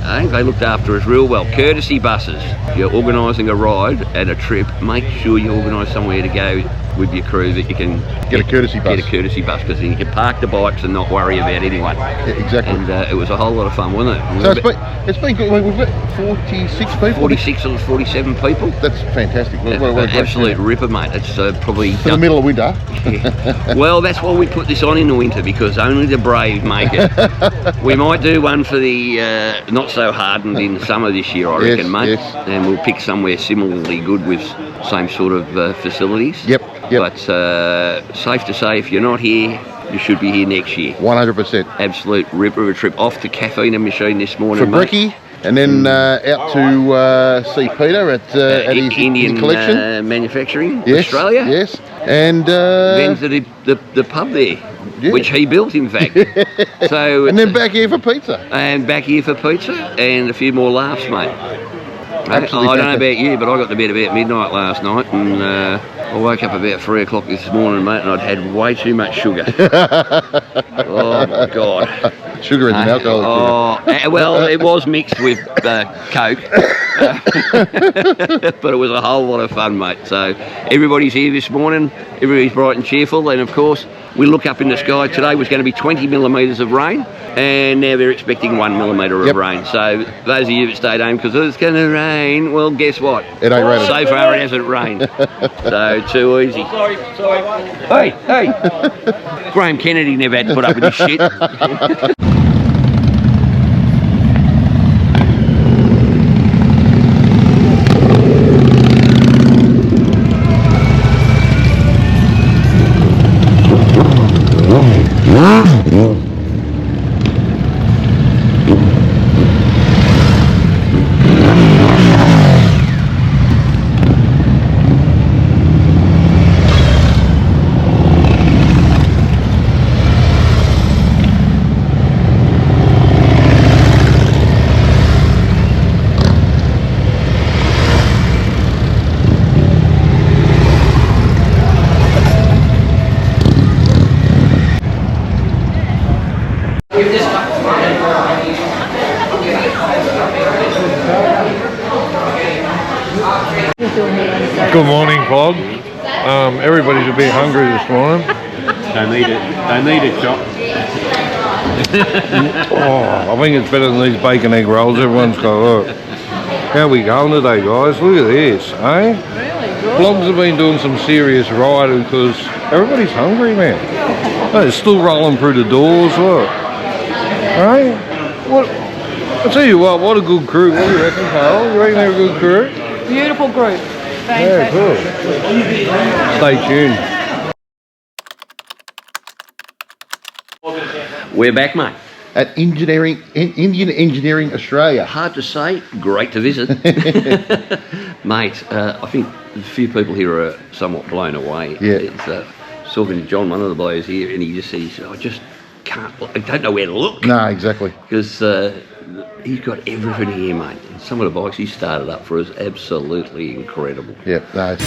I think they looked after us real well. Courtesy buses. If you're organising a ride and a trip, make sure you organise somewhere to go with your crew that you can Get a courtesy bus. Get a courtesy bus, because then you can park the bikes and not worry about anyone. Yeah, exactly. And it was a whole lot of fun, wasn't it? So it's been good. We've got 46 people. 46 or 47 people. That's fantastic. What a great Absolute turnout. ripper, mate. It's probably For the middle of winter. Yeah. Well, that's why we put this on in the winter, because only the brave make it. We might do one for the not so hardened in summer this year, I reckon, mate. Yes. And we'll pick somewhere similarly good with same sort of facilities. Yep. But safe to say, if you're not here, you should be here next year. 100%. Absolute ripper of a trip. Off to Caffeine and Machine this morning, For Bricky, and then out to see Peter at his Indian collection. Manufacturing, Yes, Australia. Yes. And Then to the pub there, Yeah. which he built, in fact. So and then back here for pizza. and back here for pizza and a few more laughs, mate. Absolutely I don't know fantastic. about you, but I got to bed about midnight last night, and I woke up about 3 o'clock this morning, mate, and I'd had way too much sugar. Oh my God! Sugar is an alcoholic sugar. Well, it was mixed with Coke, but it was a whole lot of fun, mate. So everybody's here this morning, everybody's bright and cheerful, and of course we look up in the sky. Today was going to be 20 millimetres of rain, and now they're expecting 1 millimetre of rain. So those of you that stayed home because it's going to rain, well, guess what? It ain't raining. So far it hasn't rained. So too easy. Sorry. Hey. Graham Kennedy never had to put up with this shit. Good morning, Flogs. Everybody's a bit hungry this morning. They need it, Chop. Oh, I think it's better than these bacon egg rolls everyone's got. Look. How we going today, guys? Look at this, eh? Flogs have been doing some serious riding because everybody's hungry, man. They're still rolling through the doors, look. Eh? What? I'll tell you what a good crew. What do you reckon, Carl? You reckon they're a good crew? Beautiful group. Yeah, cool. Stay tuned. We're back, mate. At Indian Engineering Australia. Hard to say, great to visit. Mate, I think a few people here are somewhat blown away. Yeah. It's, talking to John, one of the boys here, and he just said, I just can't, I don't know where to look. No, exactly. Because he's got everything here, mate. And some of the bikes he started up for us, absolutely incredible. Yeah, no.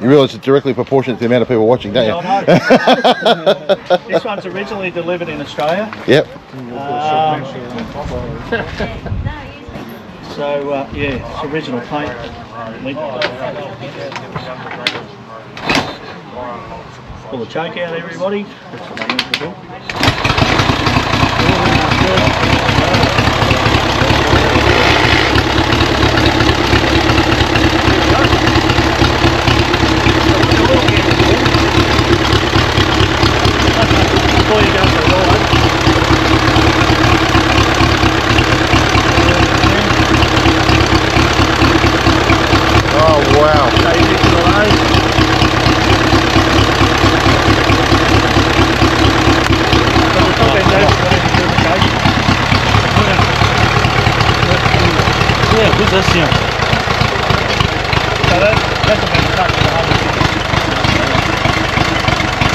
You realise it's directly proportionate to the amount of people watching, don't you? This one's originally delivered in Australia. Yep. Yeah, it's original paint. Pull the choke out, everybody. That's what I need to do.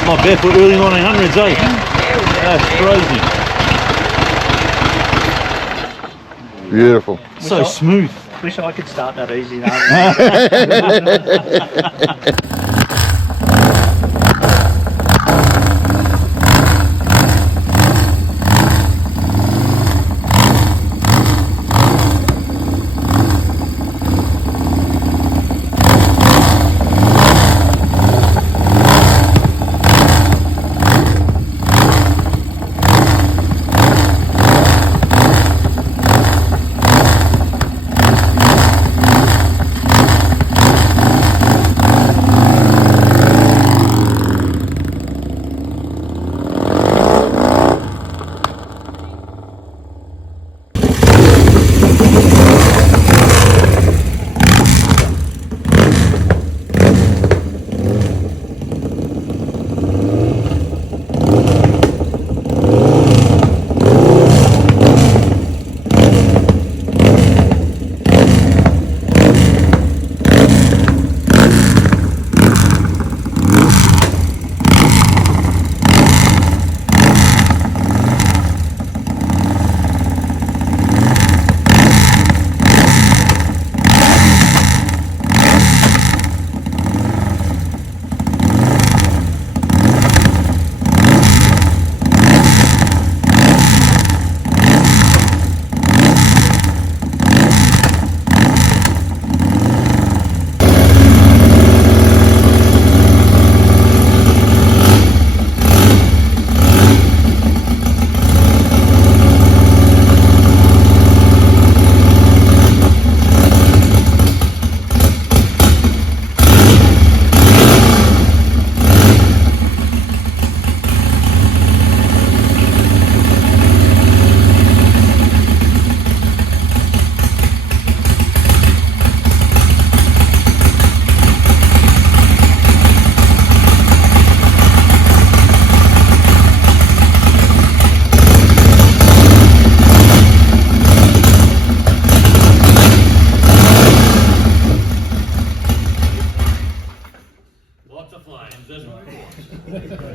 My barefoot early 1900s, eh? That's crazy. Beautiful. So smooth. Wish I could start that easy though.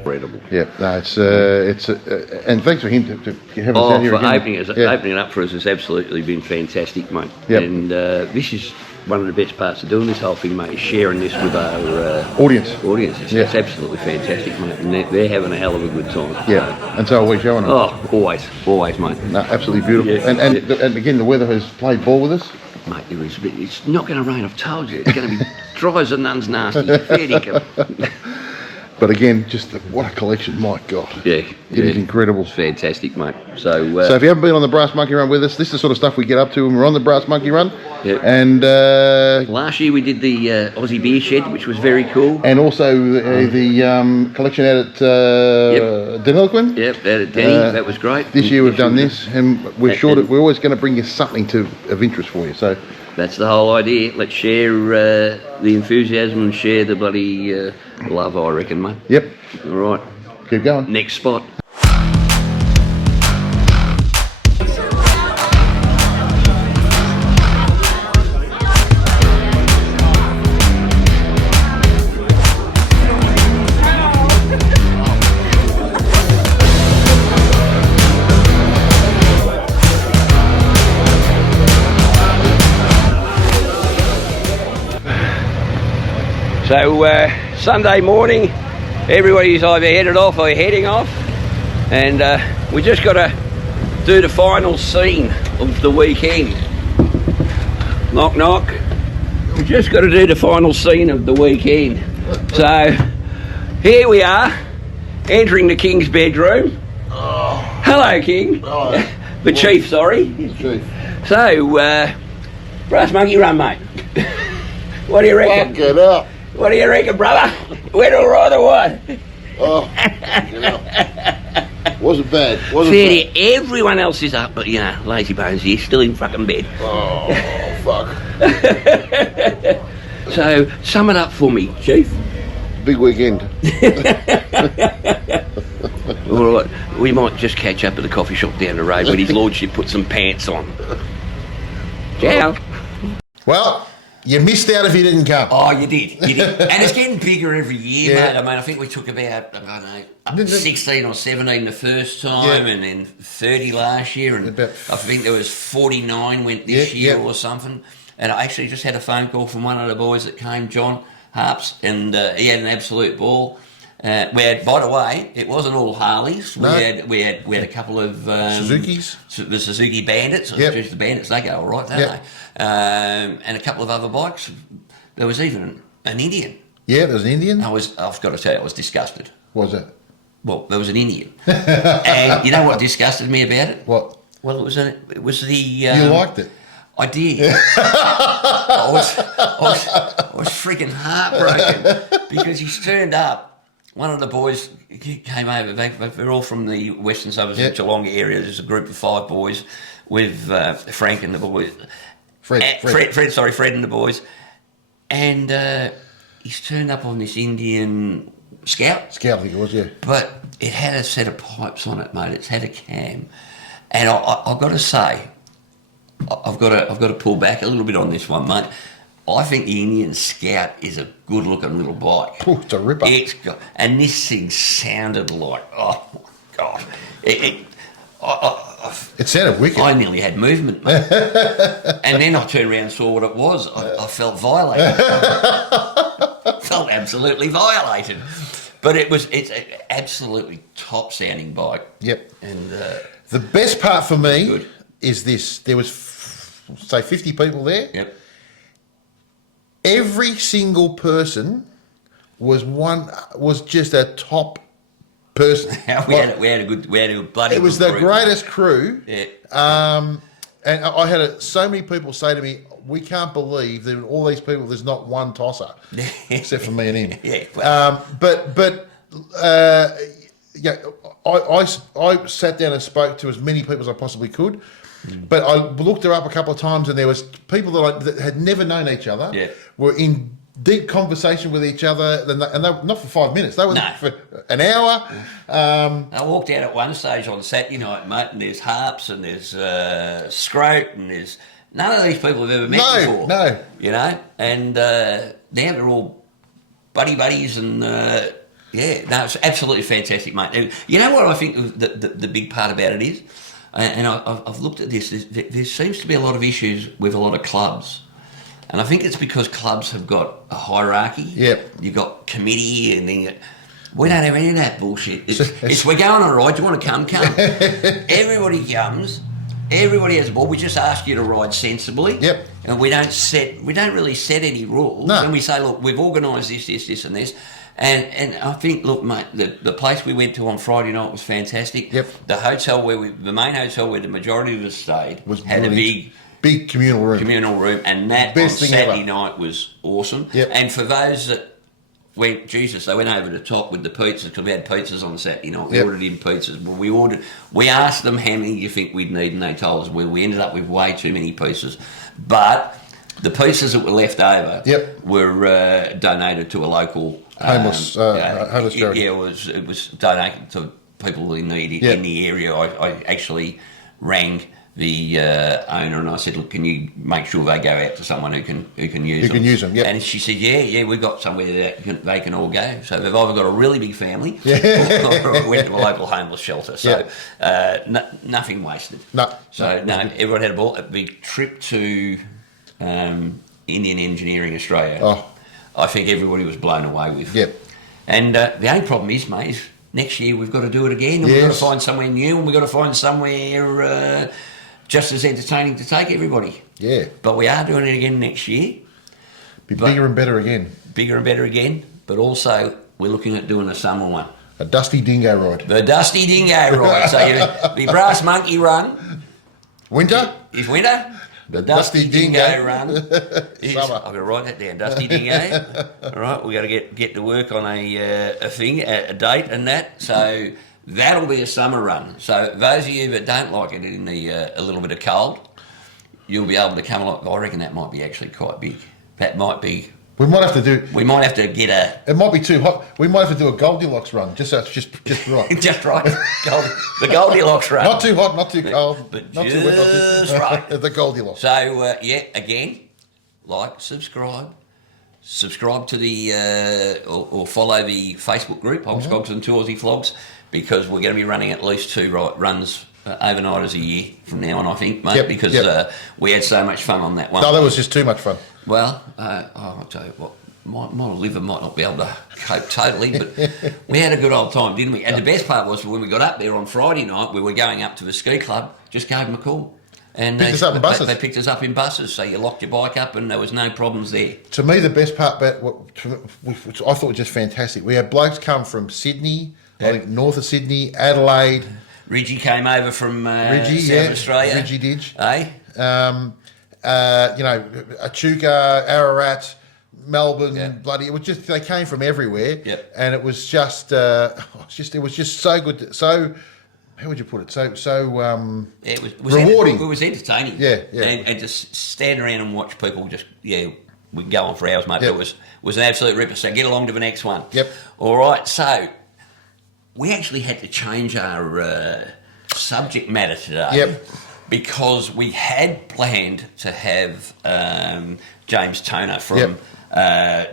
Incredible. Yeah, no, and thanks for him to have us out here again. Opening up for us has absolutely been fantastic, mate. Yep. And this is one of the best parts of doing this whole thing, mate, is sharing this with our audience. It's absolutely fantastic, mate. And they're having a hell of a good time. Yeah, and so are we showing them. Oh, always, mate. No, absolutely beautiful. Yeah. And again, the weather has played ball with us. mate, it's not going to rain, I've told you. It's going to be dry as a nun's nasty. Fair dinkum. But again, what a collection, my God. Yeah. It is incredible. It's fantastic, mate. So if you haven't been on the Brass Monkey Run with us, this is the sort of stuff we get up to when we're on the Brass Monkey Run. Yep. And last year we did the Aussie beer shed, which was very cool. And also the collection out at Deniliquin. Yep, out at Denny. That was great. This year we've done this, and we're always going to bring you something of interest for you. So that's the whole idea. Let's share the enthusiasm and share the bloody love, I reckon, mate. Yep. All right. Keep going. Next spot. So Sunday morning, everybody's either headed off or heading off, and we just got to do the final scene of the weekend. Knock knock. We just got to do the final scene of the weekend. So here we are, entering the King's bedroom. Hello, King. The Chief, sorry. Chief. So, Brass Monkey Run, mate. What do you reckon? Fuck it up. What do you reckon, brother? Went all right or what? Oh, wasn't bad. Fair, everyone else is up, but lazy bones here, still in fucking bed. Oh, fuck. So, sum it up for me, Chief. Big weekend. All right, we might just catch up at the coffee shop down the road when his lordship put some pants on. Ciao. Well, you missed out if you didn't come. Oh, you did. And it's getting bigger every year, mate. I mean, I think we took about, I don't know, 16 or 17 the first time, and then 30 last year, and I think there was 49 went this year or something. And I actually just had a phone call from one of the boys that came, John Harps, and he had an absolute ball. We had, by the way, it wasn't all Harleys. We had a couple of Suzukis, the Suzuki Bandits. Just the Bandits, they go all right, don't they? And a couple of other bikes. There was even an Indian. Yeah, there was an Indian. I've got to tell you, I was disgusted. What was it? Well, there was an Indian, and you know what disgusted me about it? What? Well, it was the. You liked it. I did. I was freaking heartbroken because he's turned up. One of the boys came over. They're all from the western suburbs of Geelong area. There's a group of 5 boys with Frank and the boys. Fred and the boys. And he's turned up on this Indian Scout. Scout, I think it was, yeah. But it had a set of pipes on it, mate. It's had a cam. And I've got to say, I've got to pull back a little bit on this one, mate. I think the Indian Scout is a good-looking little bike. Ooh, it's a ripper. And this thing sounded like, oh my God, it sounded wicked. I nearly had movement, mate. And then I turned around and saw what it was. I felt violated. Felt absolutely violated. But it's an absolutely top-sounding bike. Yep. And the best part for me is this: there was, say, 50 people there. Yep. Every single person was just a top person. we had a good bloody. It was good the group, greatest crew. Yeah. And I had so many people say to me, "We can't believe that all these people. There's not one tosser, except for me and him." Yeah. Well. I sat down and spoke to as many people as I possibly could. But I looked her up a couple of times, and there was people that had never known each other, were in deep conversation with each other, and they not for 5 minutes. They were for an hour. I walked out at one stage on Saturday night, mate, and there's Harps and there's Scroat and there's none of these people I've ever met before. No, you know, and now they're all buddies and. It's absolutely fantastic, mate. You know what I think the big part about it is? And I've looked at this, there seems to be a lot of issues with a lot of clubs. And I think it's because clubs have got a hierarchy. Yep. You've got committee and then we don't have any of that bullshit. It's we're going on a ride, do you want to come? Everybody comes everybody has a ball. We just ask you to ride sensibly. Yep. And we don't really set any rules. No. And we say, look, we've organised this and this. And I think, look, mate, the place we went to on Friday night was fantastic. Yep. The hotel the main hotel where the majority of us stayed had brilliant. a big communal room. and that Best on thing Saturday ever. night was awesome. Yep. And for those that went, Jesus, they went over the top with the pizzas because we had pizzas on Saturday night. We Yep. ordered in pizzas. Well, we asked them how many you think we'd need, and they told us. We ended up with way too many pieces, but the pieces that were left over Yep. were donated to a local Homeless charity. Yeah, it was donated to people in need Yep. in the area. I actually rang the owner and I said, look, can you make sure they go out to someone who can use them? use them, yep. And she said, yeah, we've got somewhere that they can all go. So they've either got a really big family or went to a local homeless shelter. So nothing wasted. No. So no, everyone had a ball. The trip to Indian Engineering Australia, Oh. I think everybody was blown away with. Yep. And the only problem is, mate, is next year we've got to do it again, and we've got to find somewhere new, and we've got to find somewhere just as entertaining to take everybody. Yeah. But we are doing it again next year. Be bigger and better again. Bigger and better again. But also, we're looking at doing a summer one. A dusty dingo ride. The Dusty Dingo Ride. So the Brass Monkey Run Winter? is winter. The Dusty Dingo Run is... Summer. I'm going to write that down. Dusty Dingo. All right, we've got to get to work on a date and that. So that'll be a summer run. So those of you that don't like it in a little bit of cold, you'll be able to come along. I reckon that might be actually quite big. That might be... We might have to do... We might have to get a... It might be too hot. We might have to do a Goldilocks run, just so it's just right. Just right. The Goldilocks run. Not too hot, not too cold. But not just too wet, not too... right. The Goldilocks. So, again, like, subscribe to the... or follow the Facebook group, Hogs, Cogs and Aussie Flogs, because we're going to be running at least 2 runs overnighters a year from now on, I think, mate, because we had so much fun on that one. No, that was just too much fun. Well, I'll tell you what, my liver might not be able to cope totally, but we had a good old time, didn't we? And the best part was when we got up there on Friday night, we were going up to the ski club, just gave them a call. And Picked us up in buses. They picked us up in buses, so you locked your bike up and there was no problems there. To me, the best part about which I thought was just fantastic, we had blokes come from Sydney, I think north of Sydney, Adelaide. Reggie came over from South Australia. Reggie did. Eh? Echuca, Ararat, Melbourne, bloody. It was just they came from everywhere, and it was just, it was just so good. So, how would you put it? So it was rewarding. It was entertaining. Yeah. And just stand around and watch people just we could go on for hours, mate. Yep. It was an absolute ripper. So get along to the next one. Yep. All right. So we actually had to change our subject matter today. Yep. Because we had planned to have James Toner from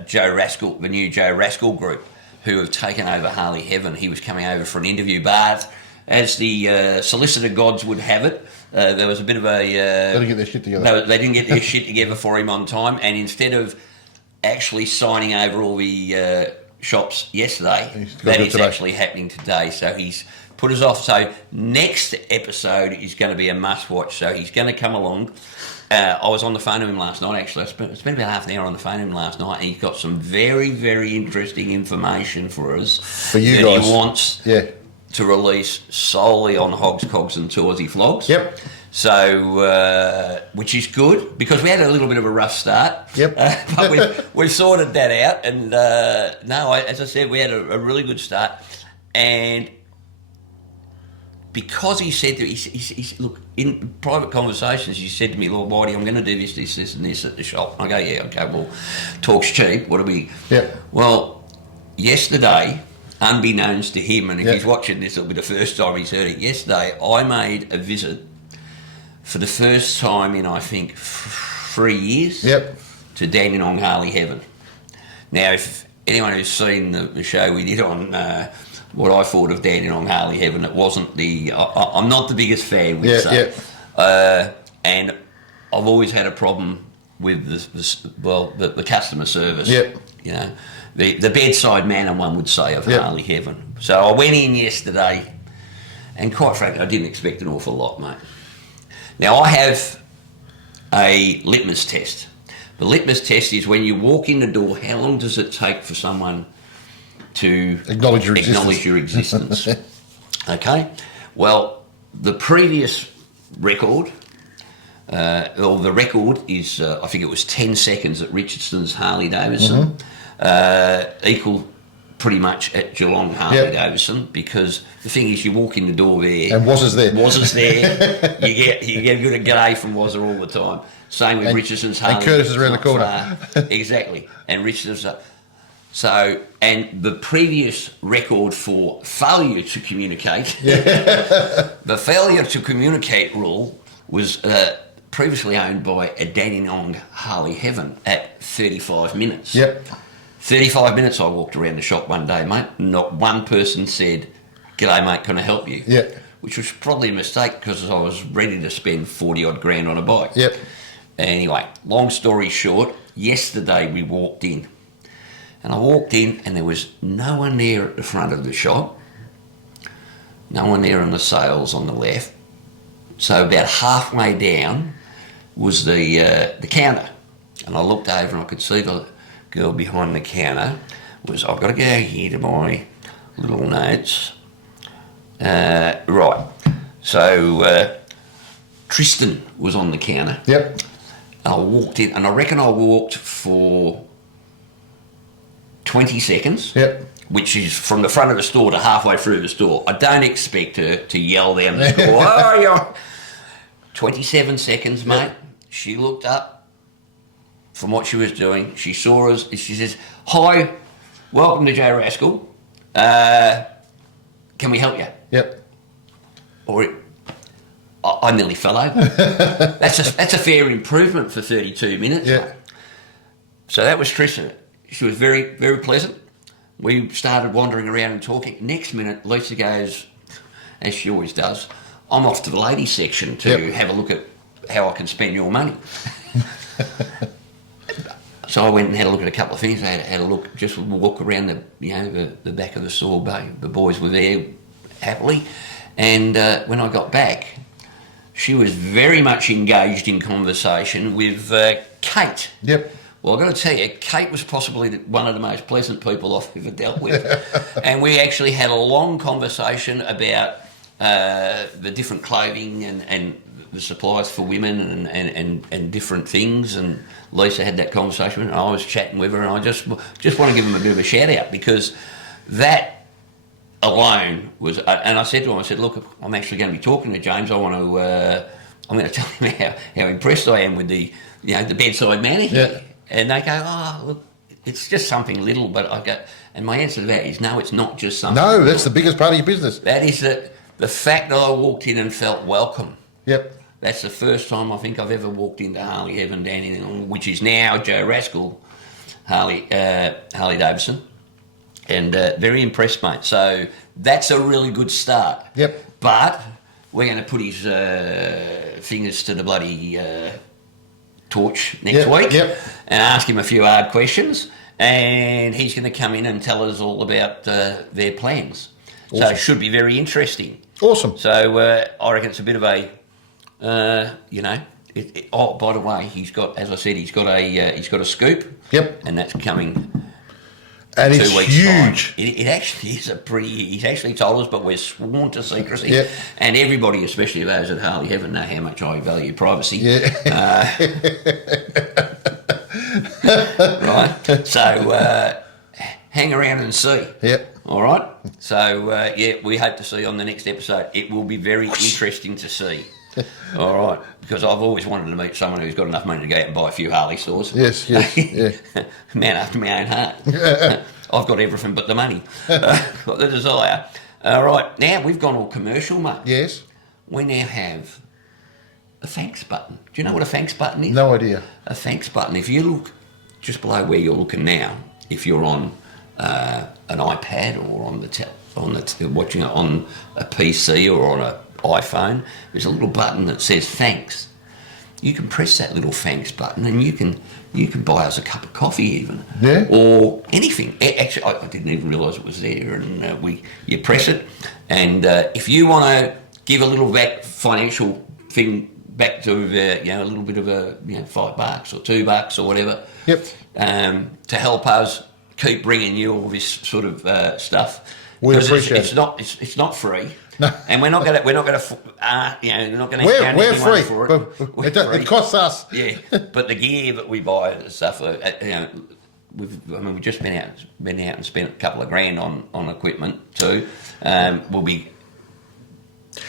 Joe Rascal, the new Joe Rascal group, who have taken over Harley Heaven. He was coming over for an interview, but as the solicitor gods would have it, there was a bit of a... they didn't get their shit together. No, they didn't get their shit together for him on time, and instead of actually signing over all the shops yesterday, that is actually happening today. So he's put us off. So next episode is going to be a must-watch. So he's going to come along. I was on the phone to him last night, actually. I spent about half an hour on the phone to him last night, and he's got some very, very interesting information for us for you that guys. He wants to release solely on Hogs, Cogs and Aussie Flogs. Yep. So, which is good, because we had a little bit of a rough start. Yep. But we sorted that out, and as I said, we had a really good start. And because he said that, he's look, in private conversations, he said to me, Lord Whitey, I'm going to do this and this at the shop. I go, yeah, okay, well, talk's cheap. What do we... Yep. Well, yesterday, unbeknownst to him, and if he's watching this, it'll be the first time he's heard it. Yesterday, I made a visit for the first time in, I think, 3 years to Dandenong Harley Heaven. Now, if anyone who's seen the show we did on what I thought of Dandenong Harley Heaven, it wasn't the... I'm not the biggest fan, we'd say. And I've always had a problem with the customer service. You know, the bedside manner, one would say, of Harley Heaven. So I went in yesterday, and quite frankly, I didn't expect an awful lot, mate. Now, I have a litmus test. The litmus test is when you walk in the door, how long does it take for someone to Acknowledge your existence? Okay? Well, the previous record, the record is, I think it was 10 seconds at Richardson's Harley Davidson, equal pretty much at Geelong Harley Davidson, because the thing is, you walk in the door there, And Wazza's there. you get a good g'day from Wazza all the time. Same with Richardson's Harley. And Curtis is around the corner. Exactly. And Richardson's. So, and the previous record for failure to communicate, the failure to communicate rule was previously owned by a Dandenong Harley Heaven at 35 minutes. 35 minutes I walked around the shop one day, mate. Not one person said, "G'day, mate, can I help you?" Which was probably a mistake because I was ready to spend 40 odd grand on a bike. Anyway, long story short, yesterday we walked in. And I walked in and there was no one there at the front of the shop. No one there on the sales on the left. So about halfway down was the counter. And I looked over and I could see the girl behind the counter was, I've got to go here to my little notes. Right. So Tristan was on the counter. I walked in and I reckon I walked for 20 seconds, which is from the front of the store to halfway through the store. I don't expect her to yell down the store, "Oh, you're..." 27 seconds, mate. She looked up from what she was doing. She saw us. She says, "Hi, welcome to Joe Rascal. Can we help you?" Or I nearly fell over. That's a fair improvement for 32 minutes. So that was Tristan. She was very, very pleasant. We started wandering around and talking. Next minute, Lisa goes, as she always does, "I'm off to the ladies section to have a look at how I can spend your money." So I went and had a look at a couple of things. I had a look, just walk around the back of the store. The boys were there happily. And when I got back, she was very much engaged in conversation with Kate. Well, I've got to tell you, Kate was possibly one of the most pleasant people I've ever dealt with. And we actually had a long conversation about the different clothing and the supplies for women and different things. And Lisa had that conversation and I was chatting with her, and I just want to give them a bit of a shout out, because that alone was, and I said to him, I said, "Look, I'm actually going to be talking to James. I'm going to tell him how impressed I am with the bedside manner here." And they go, "Oh, look, it's just something little." But I go, and my answer to that is, no, it's not just something No, little. that's the biggest part of your business. That is the fact that I walked in and felt welcome. That's the first time I think I've ever walked into Harley Heaven Dandenong, which is now Joe Rascal Harley Davidson. And very impressed, mate. So that's a really good start. But we're going to put his fingers to the bloody torch next week and ask him a few hard questions, and he's going to come in and tell us all about their plans. So it should be very interesting. So I reckon it's a bit of a, oh, by the way, he's got, as I said, he's got a scoop. And that's coming. And 2 it's weeks' huge. Time. It actually is he's actually told us, but we're sworn to secrecy. And everybody, especially those at Harley Heaven, know how much I value privacy. Right? So hang around and see. All right? So, we hope to see you on the next episode. It will be very interesting to see. All right, because I've always wanted to meet someone who's got enough money to go out and buy a few Harley stores. Man after my own heart. I've got everything but the money. Got the desire. All right, now we've gone all commercial, mate. We now have a thanks button. Do you know what a thanks button is? No idea. A thanks button. If you look just below where you're looking now, if you're on an iPad or on watching it on a PC or on a iPhone, there's a little button that says thanks. You can press that little thanks button and you can buy us a cup of coffee even, or anything. Actually, I didn't even realise it was there, and you press it, and if you want to give a little financial thing back to a little bit of a $5 or $2 or whatever. Yep. To help us keep bringing you all this sort of stuff. We Because appreciate it's not free. No. And we're not going to we're not going to We're free, for but it. We're free. it costs us. Yeah, but the gear that we buy and stuff, we've just been out and spent a couple of grand on equipment too. We'll be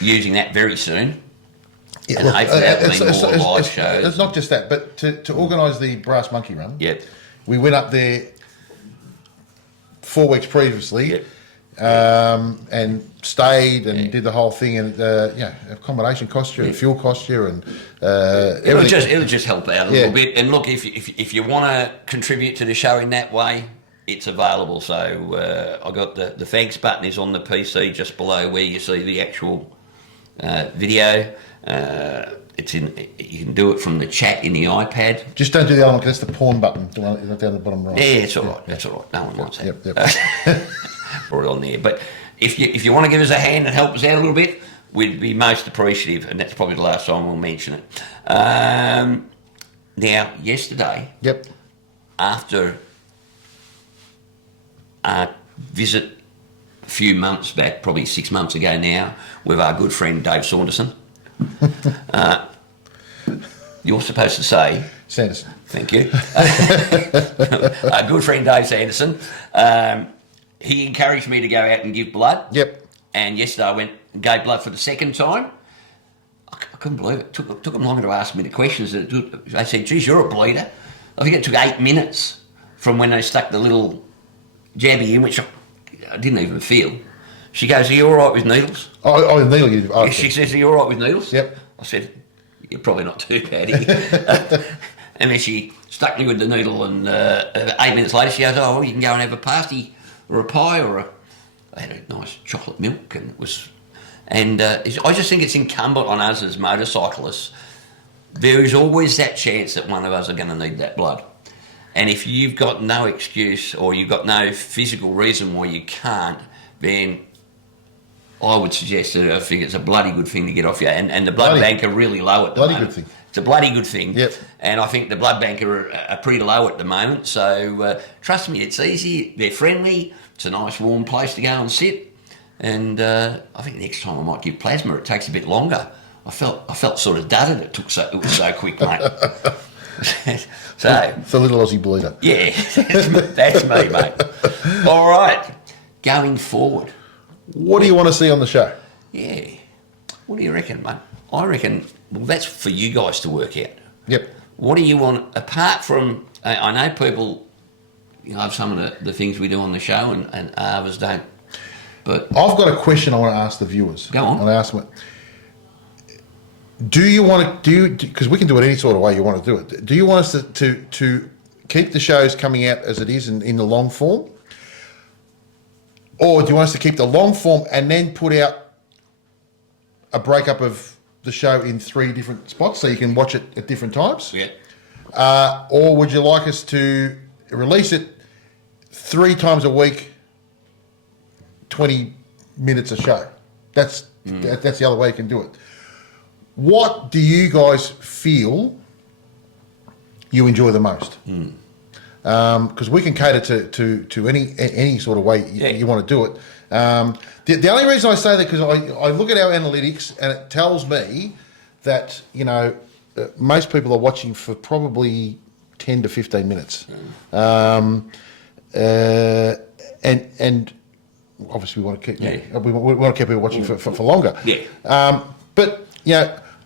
using that very soon. Yeah, And look, hopefully that'll be more live shows. It's not just that, but to organise the Brass Monkey Run, Yep. we went up there 4 weeks previously, Yep. and stayed and did the whole thing, and accommodation cost you, and fuel cost you, and It'll everything. just help out a little bit. And look, if you want to contribute to the show in that way, it's available. So I got the thanks button is on the PC just below where you see the actual video. It's in. You can do it from the chat in the iPad. Just don't do the other one because that's the pawn button down the bottom right. Yeah, it's all right. That's all right. No one wants that. Yep. Put it on there. But if you want to give us a hand and help us out a little bit, we'd be most appreciative. And that's probably the last time we'll mention it. Now, yesterday, Yep. after our visit a few months back, probably 6 months ago now, with our good friend Dave Saunderson. You're supposed to say... Sanderson. Thank you. Our good friend Dave Sanderson. He encouraged me to go out and give blood. Yep. And yesterday I went and gave blood for the second time. I couldn't believe it. Took them longer to ask me the questions. They said, geez, you're a bleeder. I think it took 8 minutes from when they stuck the little jabby in, which I didn't even feel. She goes, are you all right with needles? Oh, needle you. Oh, She says, are you all right with needles? Yep. I said, you're probably not too bad. And then she stuck me with the needle, and 8 minutes later she goes, oh, well, you can go and have a pasty or a pie I had a nice chocolate milk, and it was... And I just think it's incumbent on us as motorcyclists. There is always that chance that one of us are going to need that blood. And if you've got no excuse or you've got no physical reason why you can't, then I would suggest that I think it's a bloody good thing to get off you. And the blood bank are really low at the moment. Good thing. It's a bloody good thing. Yep. And I think the blood bank are pretty low at the moment. So trust me, it's easy. They're friendly. It's a nice warm place to go and sit. And I think next time I might give plasma. It takes a bit longer. I felt sort of dudded. It was so quick, mate. So it's a little Aussie bleeder. Yeah, that's me, mate. All right, going forward. What do you want to see on the show? Yeah. What do you reckon, mate? I reckon, well, that's for you guys to work out. Yep. What do you want, apart from, I know people have some of the things we do on the show and others don't, but... I've got a question I want to ask the viewers. Go on. And I ask them, do you want to, because we can do it any sort of way you want to do it, do you want us to keep the shows coming out as it is in the long form? Or do you want us to keep the long form and then put out a breakup of the show in 3 different spots so you can watch it at different times? Yeah. Or would you like us to release it 3 times a week, 20 minutes a show? That's the other way you can do it. What do you guys feel you enjoy the most? Because we can cater to any sort of way you want to do it. The only reason I say that because I look at our analytics and it tells me that most people are watching for probably 10 to 15 minutes, and obviously we want to keep we want to keep people watching for longer. Yeah. But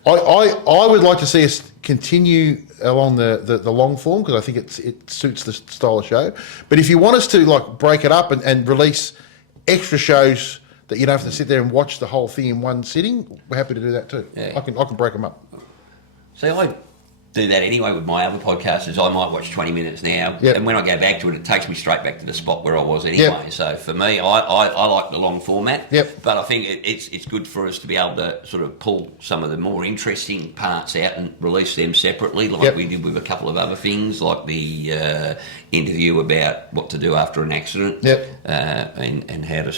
I would like to see us continue along the long form because I think it suits the style of show. But if you want us to break it up and release extra shows that you don't have to sit there and watch the whole thing in one sitting, we're happy to do that too. Yeah. I can break them up. See, I do that anyway with my other podcasts. Is I might watch 20 minutes now, and when I go back to it, it takes me straight back to the spot where I was anyway. Yep. So for me, I like the long format. Yep. But I think it's good for us to be able to sort of pull some of the more interesting parts out and release them separately, like we did with a couple of other things, like the interview about what to do after an accident. Yep. And how to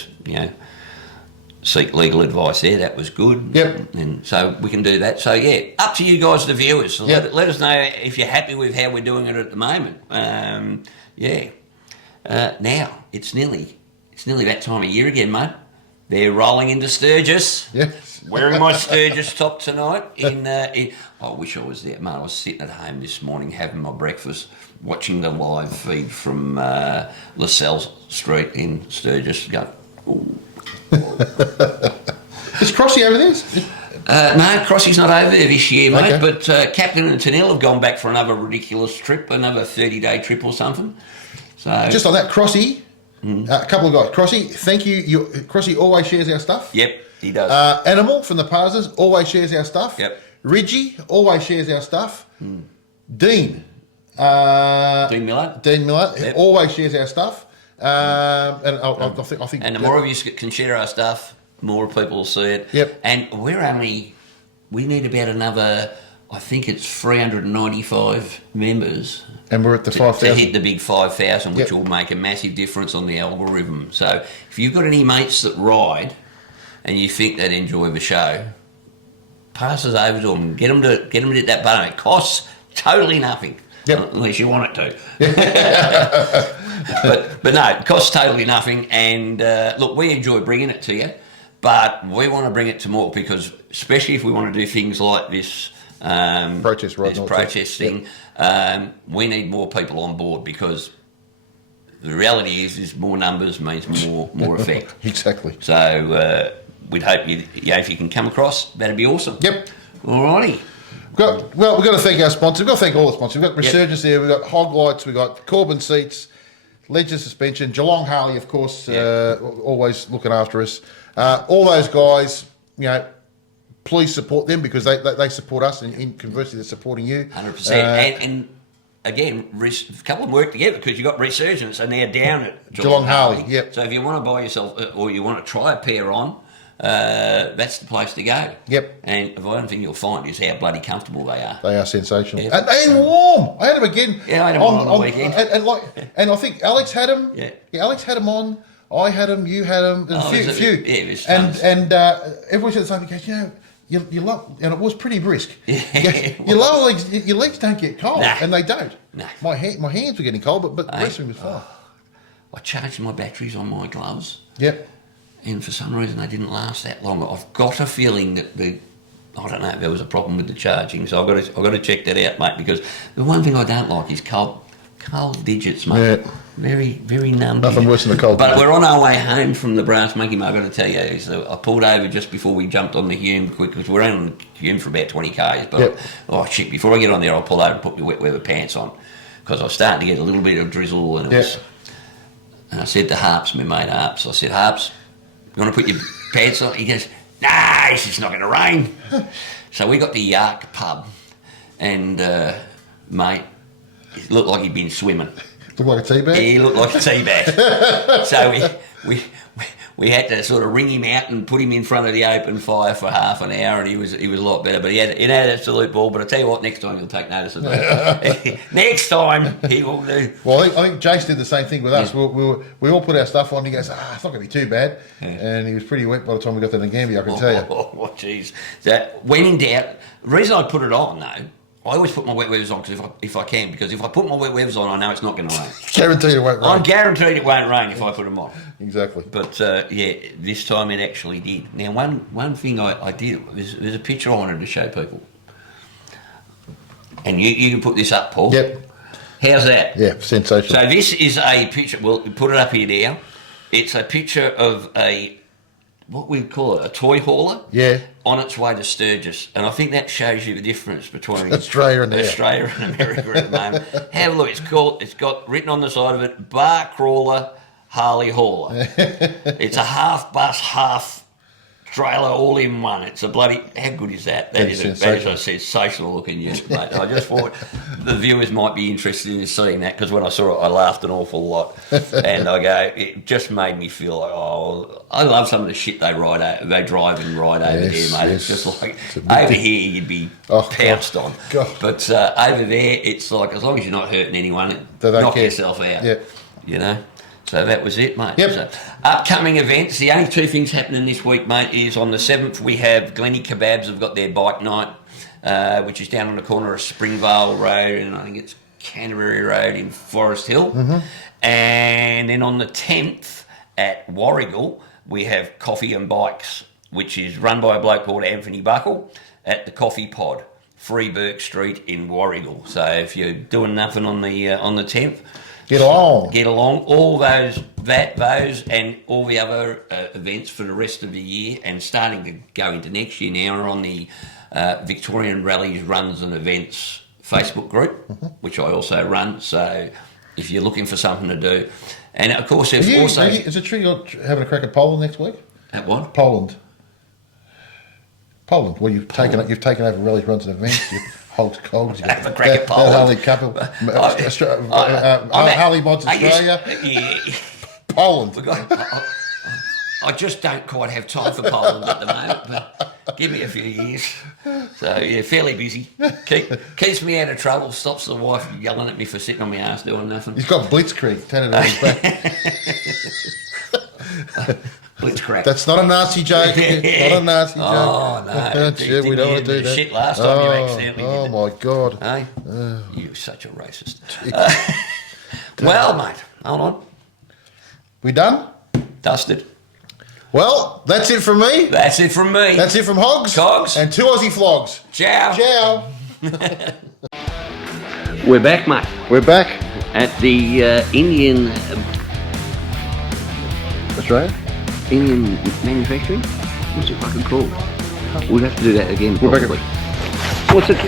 seek legal advice there. That was good. Yep. And so we can do that. So yeah, up to you guys, the viewers. So Yep. let us know if you're happy with how we're doing it at the moment. Now it's nearly that time of year again, mate. They're rolling into Sturgis. Yes. Wearing my Sturgis top tonight. I wish I was there, mate. I was sitting at home this morning having my breakfast, watching the live feed from LaSalle Street in Sturgis. Going, ooh. Is Crossy over there? No, Crossy's not over there this year, mate. Okay. But Captain and Tennille have gone back for another ridiculous trip, another 30-day trip or something. So Just on that, Crossy, a couple of guys. Crossy, thank you. Crossy always shares our stuff. Yep, he does. Animal from the Parsons always shares our stuff. Yep. Reggie always shares our stuff. Dean. Dean Miller. Yep. Always shares our stuff. And I think. And the more of you can share our stuff, more people will see it. Yep. And we need about another, I think it's 395 members. And we're at the to 5,000. hit the big 5,000, which Yep. will make a massive difference on the algorithm. So if you've got any mates that ride and you think they'd enjoy the show, pass us over to them. Get them to hit that button. It costs totally nothing. Yep. Unless you want it to. but no, it costs totally nothing. And look, we enjoy bringing it to you, but we want to bring it to more because, especially if we want to do things like this Protest, right? this protest thing, we need more people on board because the reality is more numbers means more effect. Exactly. So we'd hope if you can come across, that'd be awesome. Yep. Alrighty. We've got to thank our sponsors. We've got to thank all the sponsors. We've got Resurgence there. We've got HOGLIGHTS. We've got CORBIN seats, Ledger suspension, Geelong Harley, of course, always looking after us. All those guys, please support them because they support us, and in conversely, they're supporting you. 100%. And again, a couple of them work together because you've got Resurgence and they're down at Geelong Harley. Yep. So if you want to buy yourself or you want to try a pair on, that's the place to go. Yep. And the one thing you'll find is how bloody comfortable they are. They are sensational. Yep. And warm. I had them again. Yeah, I had them on the weekend. And I think Alex had them. Yeah. Alex had them on. I had them. You had them. And a few. Yeah, it was and everyone said the same thing. You love, and it was pretty brisk. Yeah, your lower legs, your legs don't get cold, Nah. and they don't. Nah. My hands were getting cold, but the rest of them was fine. I charged my batteries on my gloves. Yep. And for some reason they didn't last that long. I've got a feeling that I don't know, there was a problem with the charging, so I've got to check that out, mate. Because the one thing I don't like is cold digits, mate. Yeah. Very, very numb. Nothing worse than a cold But digit. we're on our way home from the Brass Monkey, mate. I've got to tell you, so I pulled over just before we jumped on the Hume quick because we're on the Hume for about 20 k's. But before I get on there, I'll pull over and put your wet weather pants on because I was starting to get a little bit of drizzle and and I said to Harps, my mate Harps, I said, Harps, you want to put your pants on? He goes, nah, it's just not going to rain. So we got the Yark pub, and mate, it looked like he'd been swimming. Looked like a tea bag? He looked like a tea bag. So we had to sort of ring him out and put him in front of the open fire for half an hour, and he was a lot better. But he had an absolute ball. But I tell you what, next time he'll take notice of that. Next time he will do. Well, I think Jace did the same thing with us. We all put our stuff on. He goes, it's not going to be too bad. Yeah. And he was pretty wet by the time we got to Ngambia, I can tell you. Oh, jeez. So when in doubt, the reason I put it on, though, I always put my wet weathers on if I can, because if I put my wet weathers on, I know it's not going to rain. Guaranteed it won't rain. I'm guaranteed it won't rain if I put them on. Exactly. But this time it actually did. Now, one thing I did, there's a picture I wanted to show people. And you can put this up, Paul. Yep. How's that? Yeah, sensational. So this is a picture, well, put it up here now. It's a picture of what we call it, a toy hauler. Yeah. On its way to Sturgis. And I think that shows you the difference between Australia and America at the moment. Have a look, it's got written on the side of it, bar crawler, Harley hauler. It's a half bus, half trailer, all in one. It's a bloody, how good is that? That is a sensational looking unit, mate. I just thought the viewers might be interested in seeing that, because when I saw it, I laughed an awful lot. And it just made me feel like, I love some of the shit they drive and ride over there, mate. It's just like, over here you'd be pounced on. God. But over there, it's like, as long as you're not hurting anyone, knock yourself out. Yep. You know? So that was it, mate. Yep. So, upcoming events, the only two things happening this week, mate, is on the 7th we have Glenny Kebabs have got their bike night, which is down on the corner of Springvale Road and I think it's Canterbury Road in Forest Hill. And then on the 10th at Warrigal, we have Coffee and Bikes, which is run by a bloke called Anthony Buckle at the Coffee Pod, Freeburg Street in Warrigal. So if you're doing nothing on the 10th, Get along. Get along. All those and all the other events for the rest of the year and starting to go into next year now are on the Victorian Rallies Runs and Events Facebook group, which I also run. So if you're looking for something to do. And of course, Is it true you're having a crack at Poland next week? At what? Poland. Well, you've taken over Rallies Runs and Events. Hogs, Cogs. Have a crack at Poland. Harley couple. Harley Mods Australia. Poland. I just don't quite have time for Poland at the moment, but give me a few years. So yeah, fairly busy. Keeps me out of trouble. Stops the wife yelling at me for sitting on my ass doing nothing. He's got blitzkrieg. Turn it on his back. Blitzkrieg. That's not a Nazi joke. Not a Nazi joke. Oh no! Shit, we don't want to do that. Shit, last time you accidentally. Oh my God! Hey, you're such a racist. Well, mate, hold on. We done? Dusted. Well, that's it from me. That's it from me. That's it from Hogs. Cogs. And 2 Aussie Flogs. Ciao. Ciao. We're back, mate, We're back. at the Indian Australia. Indian manufacturing. What's it fucking called? We'll have to do that again. We're back probably. What's it?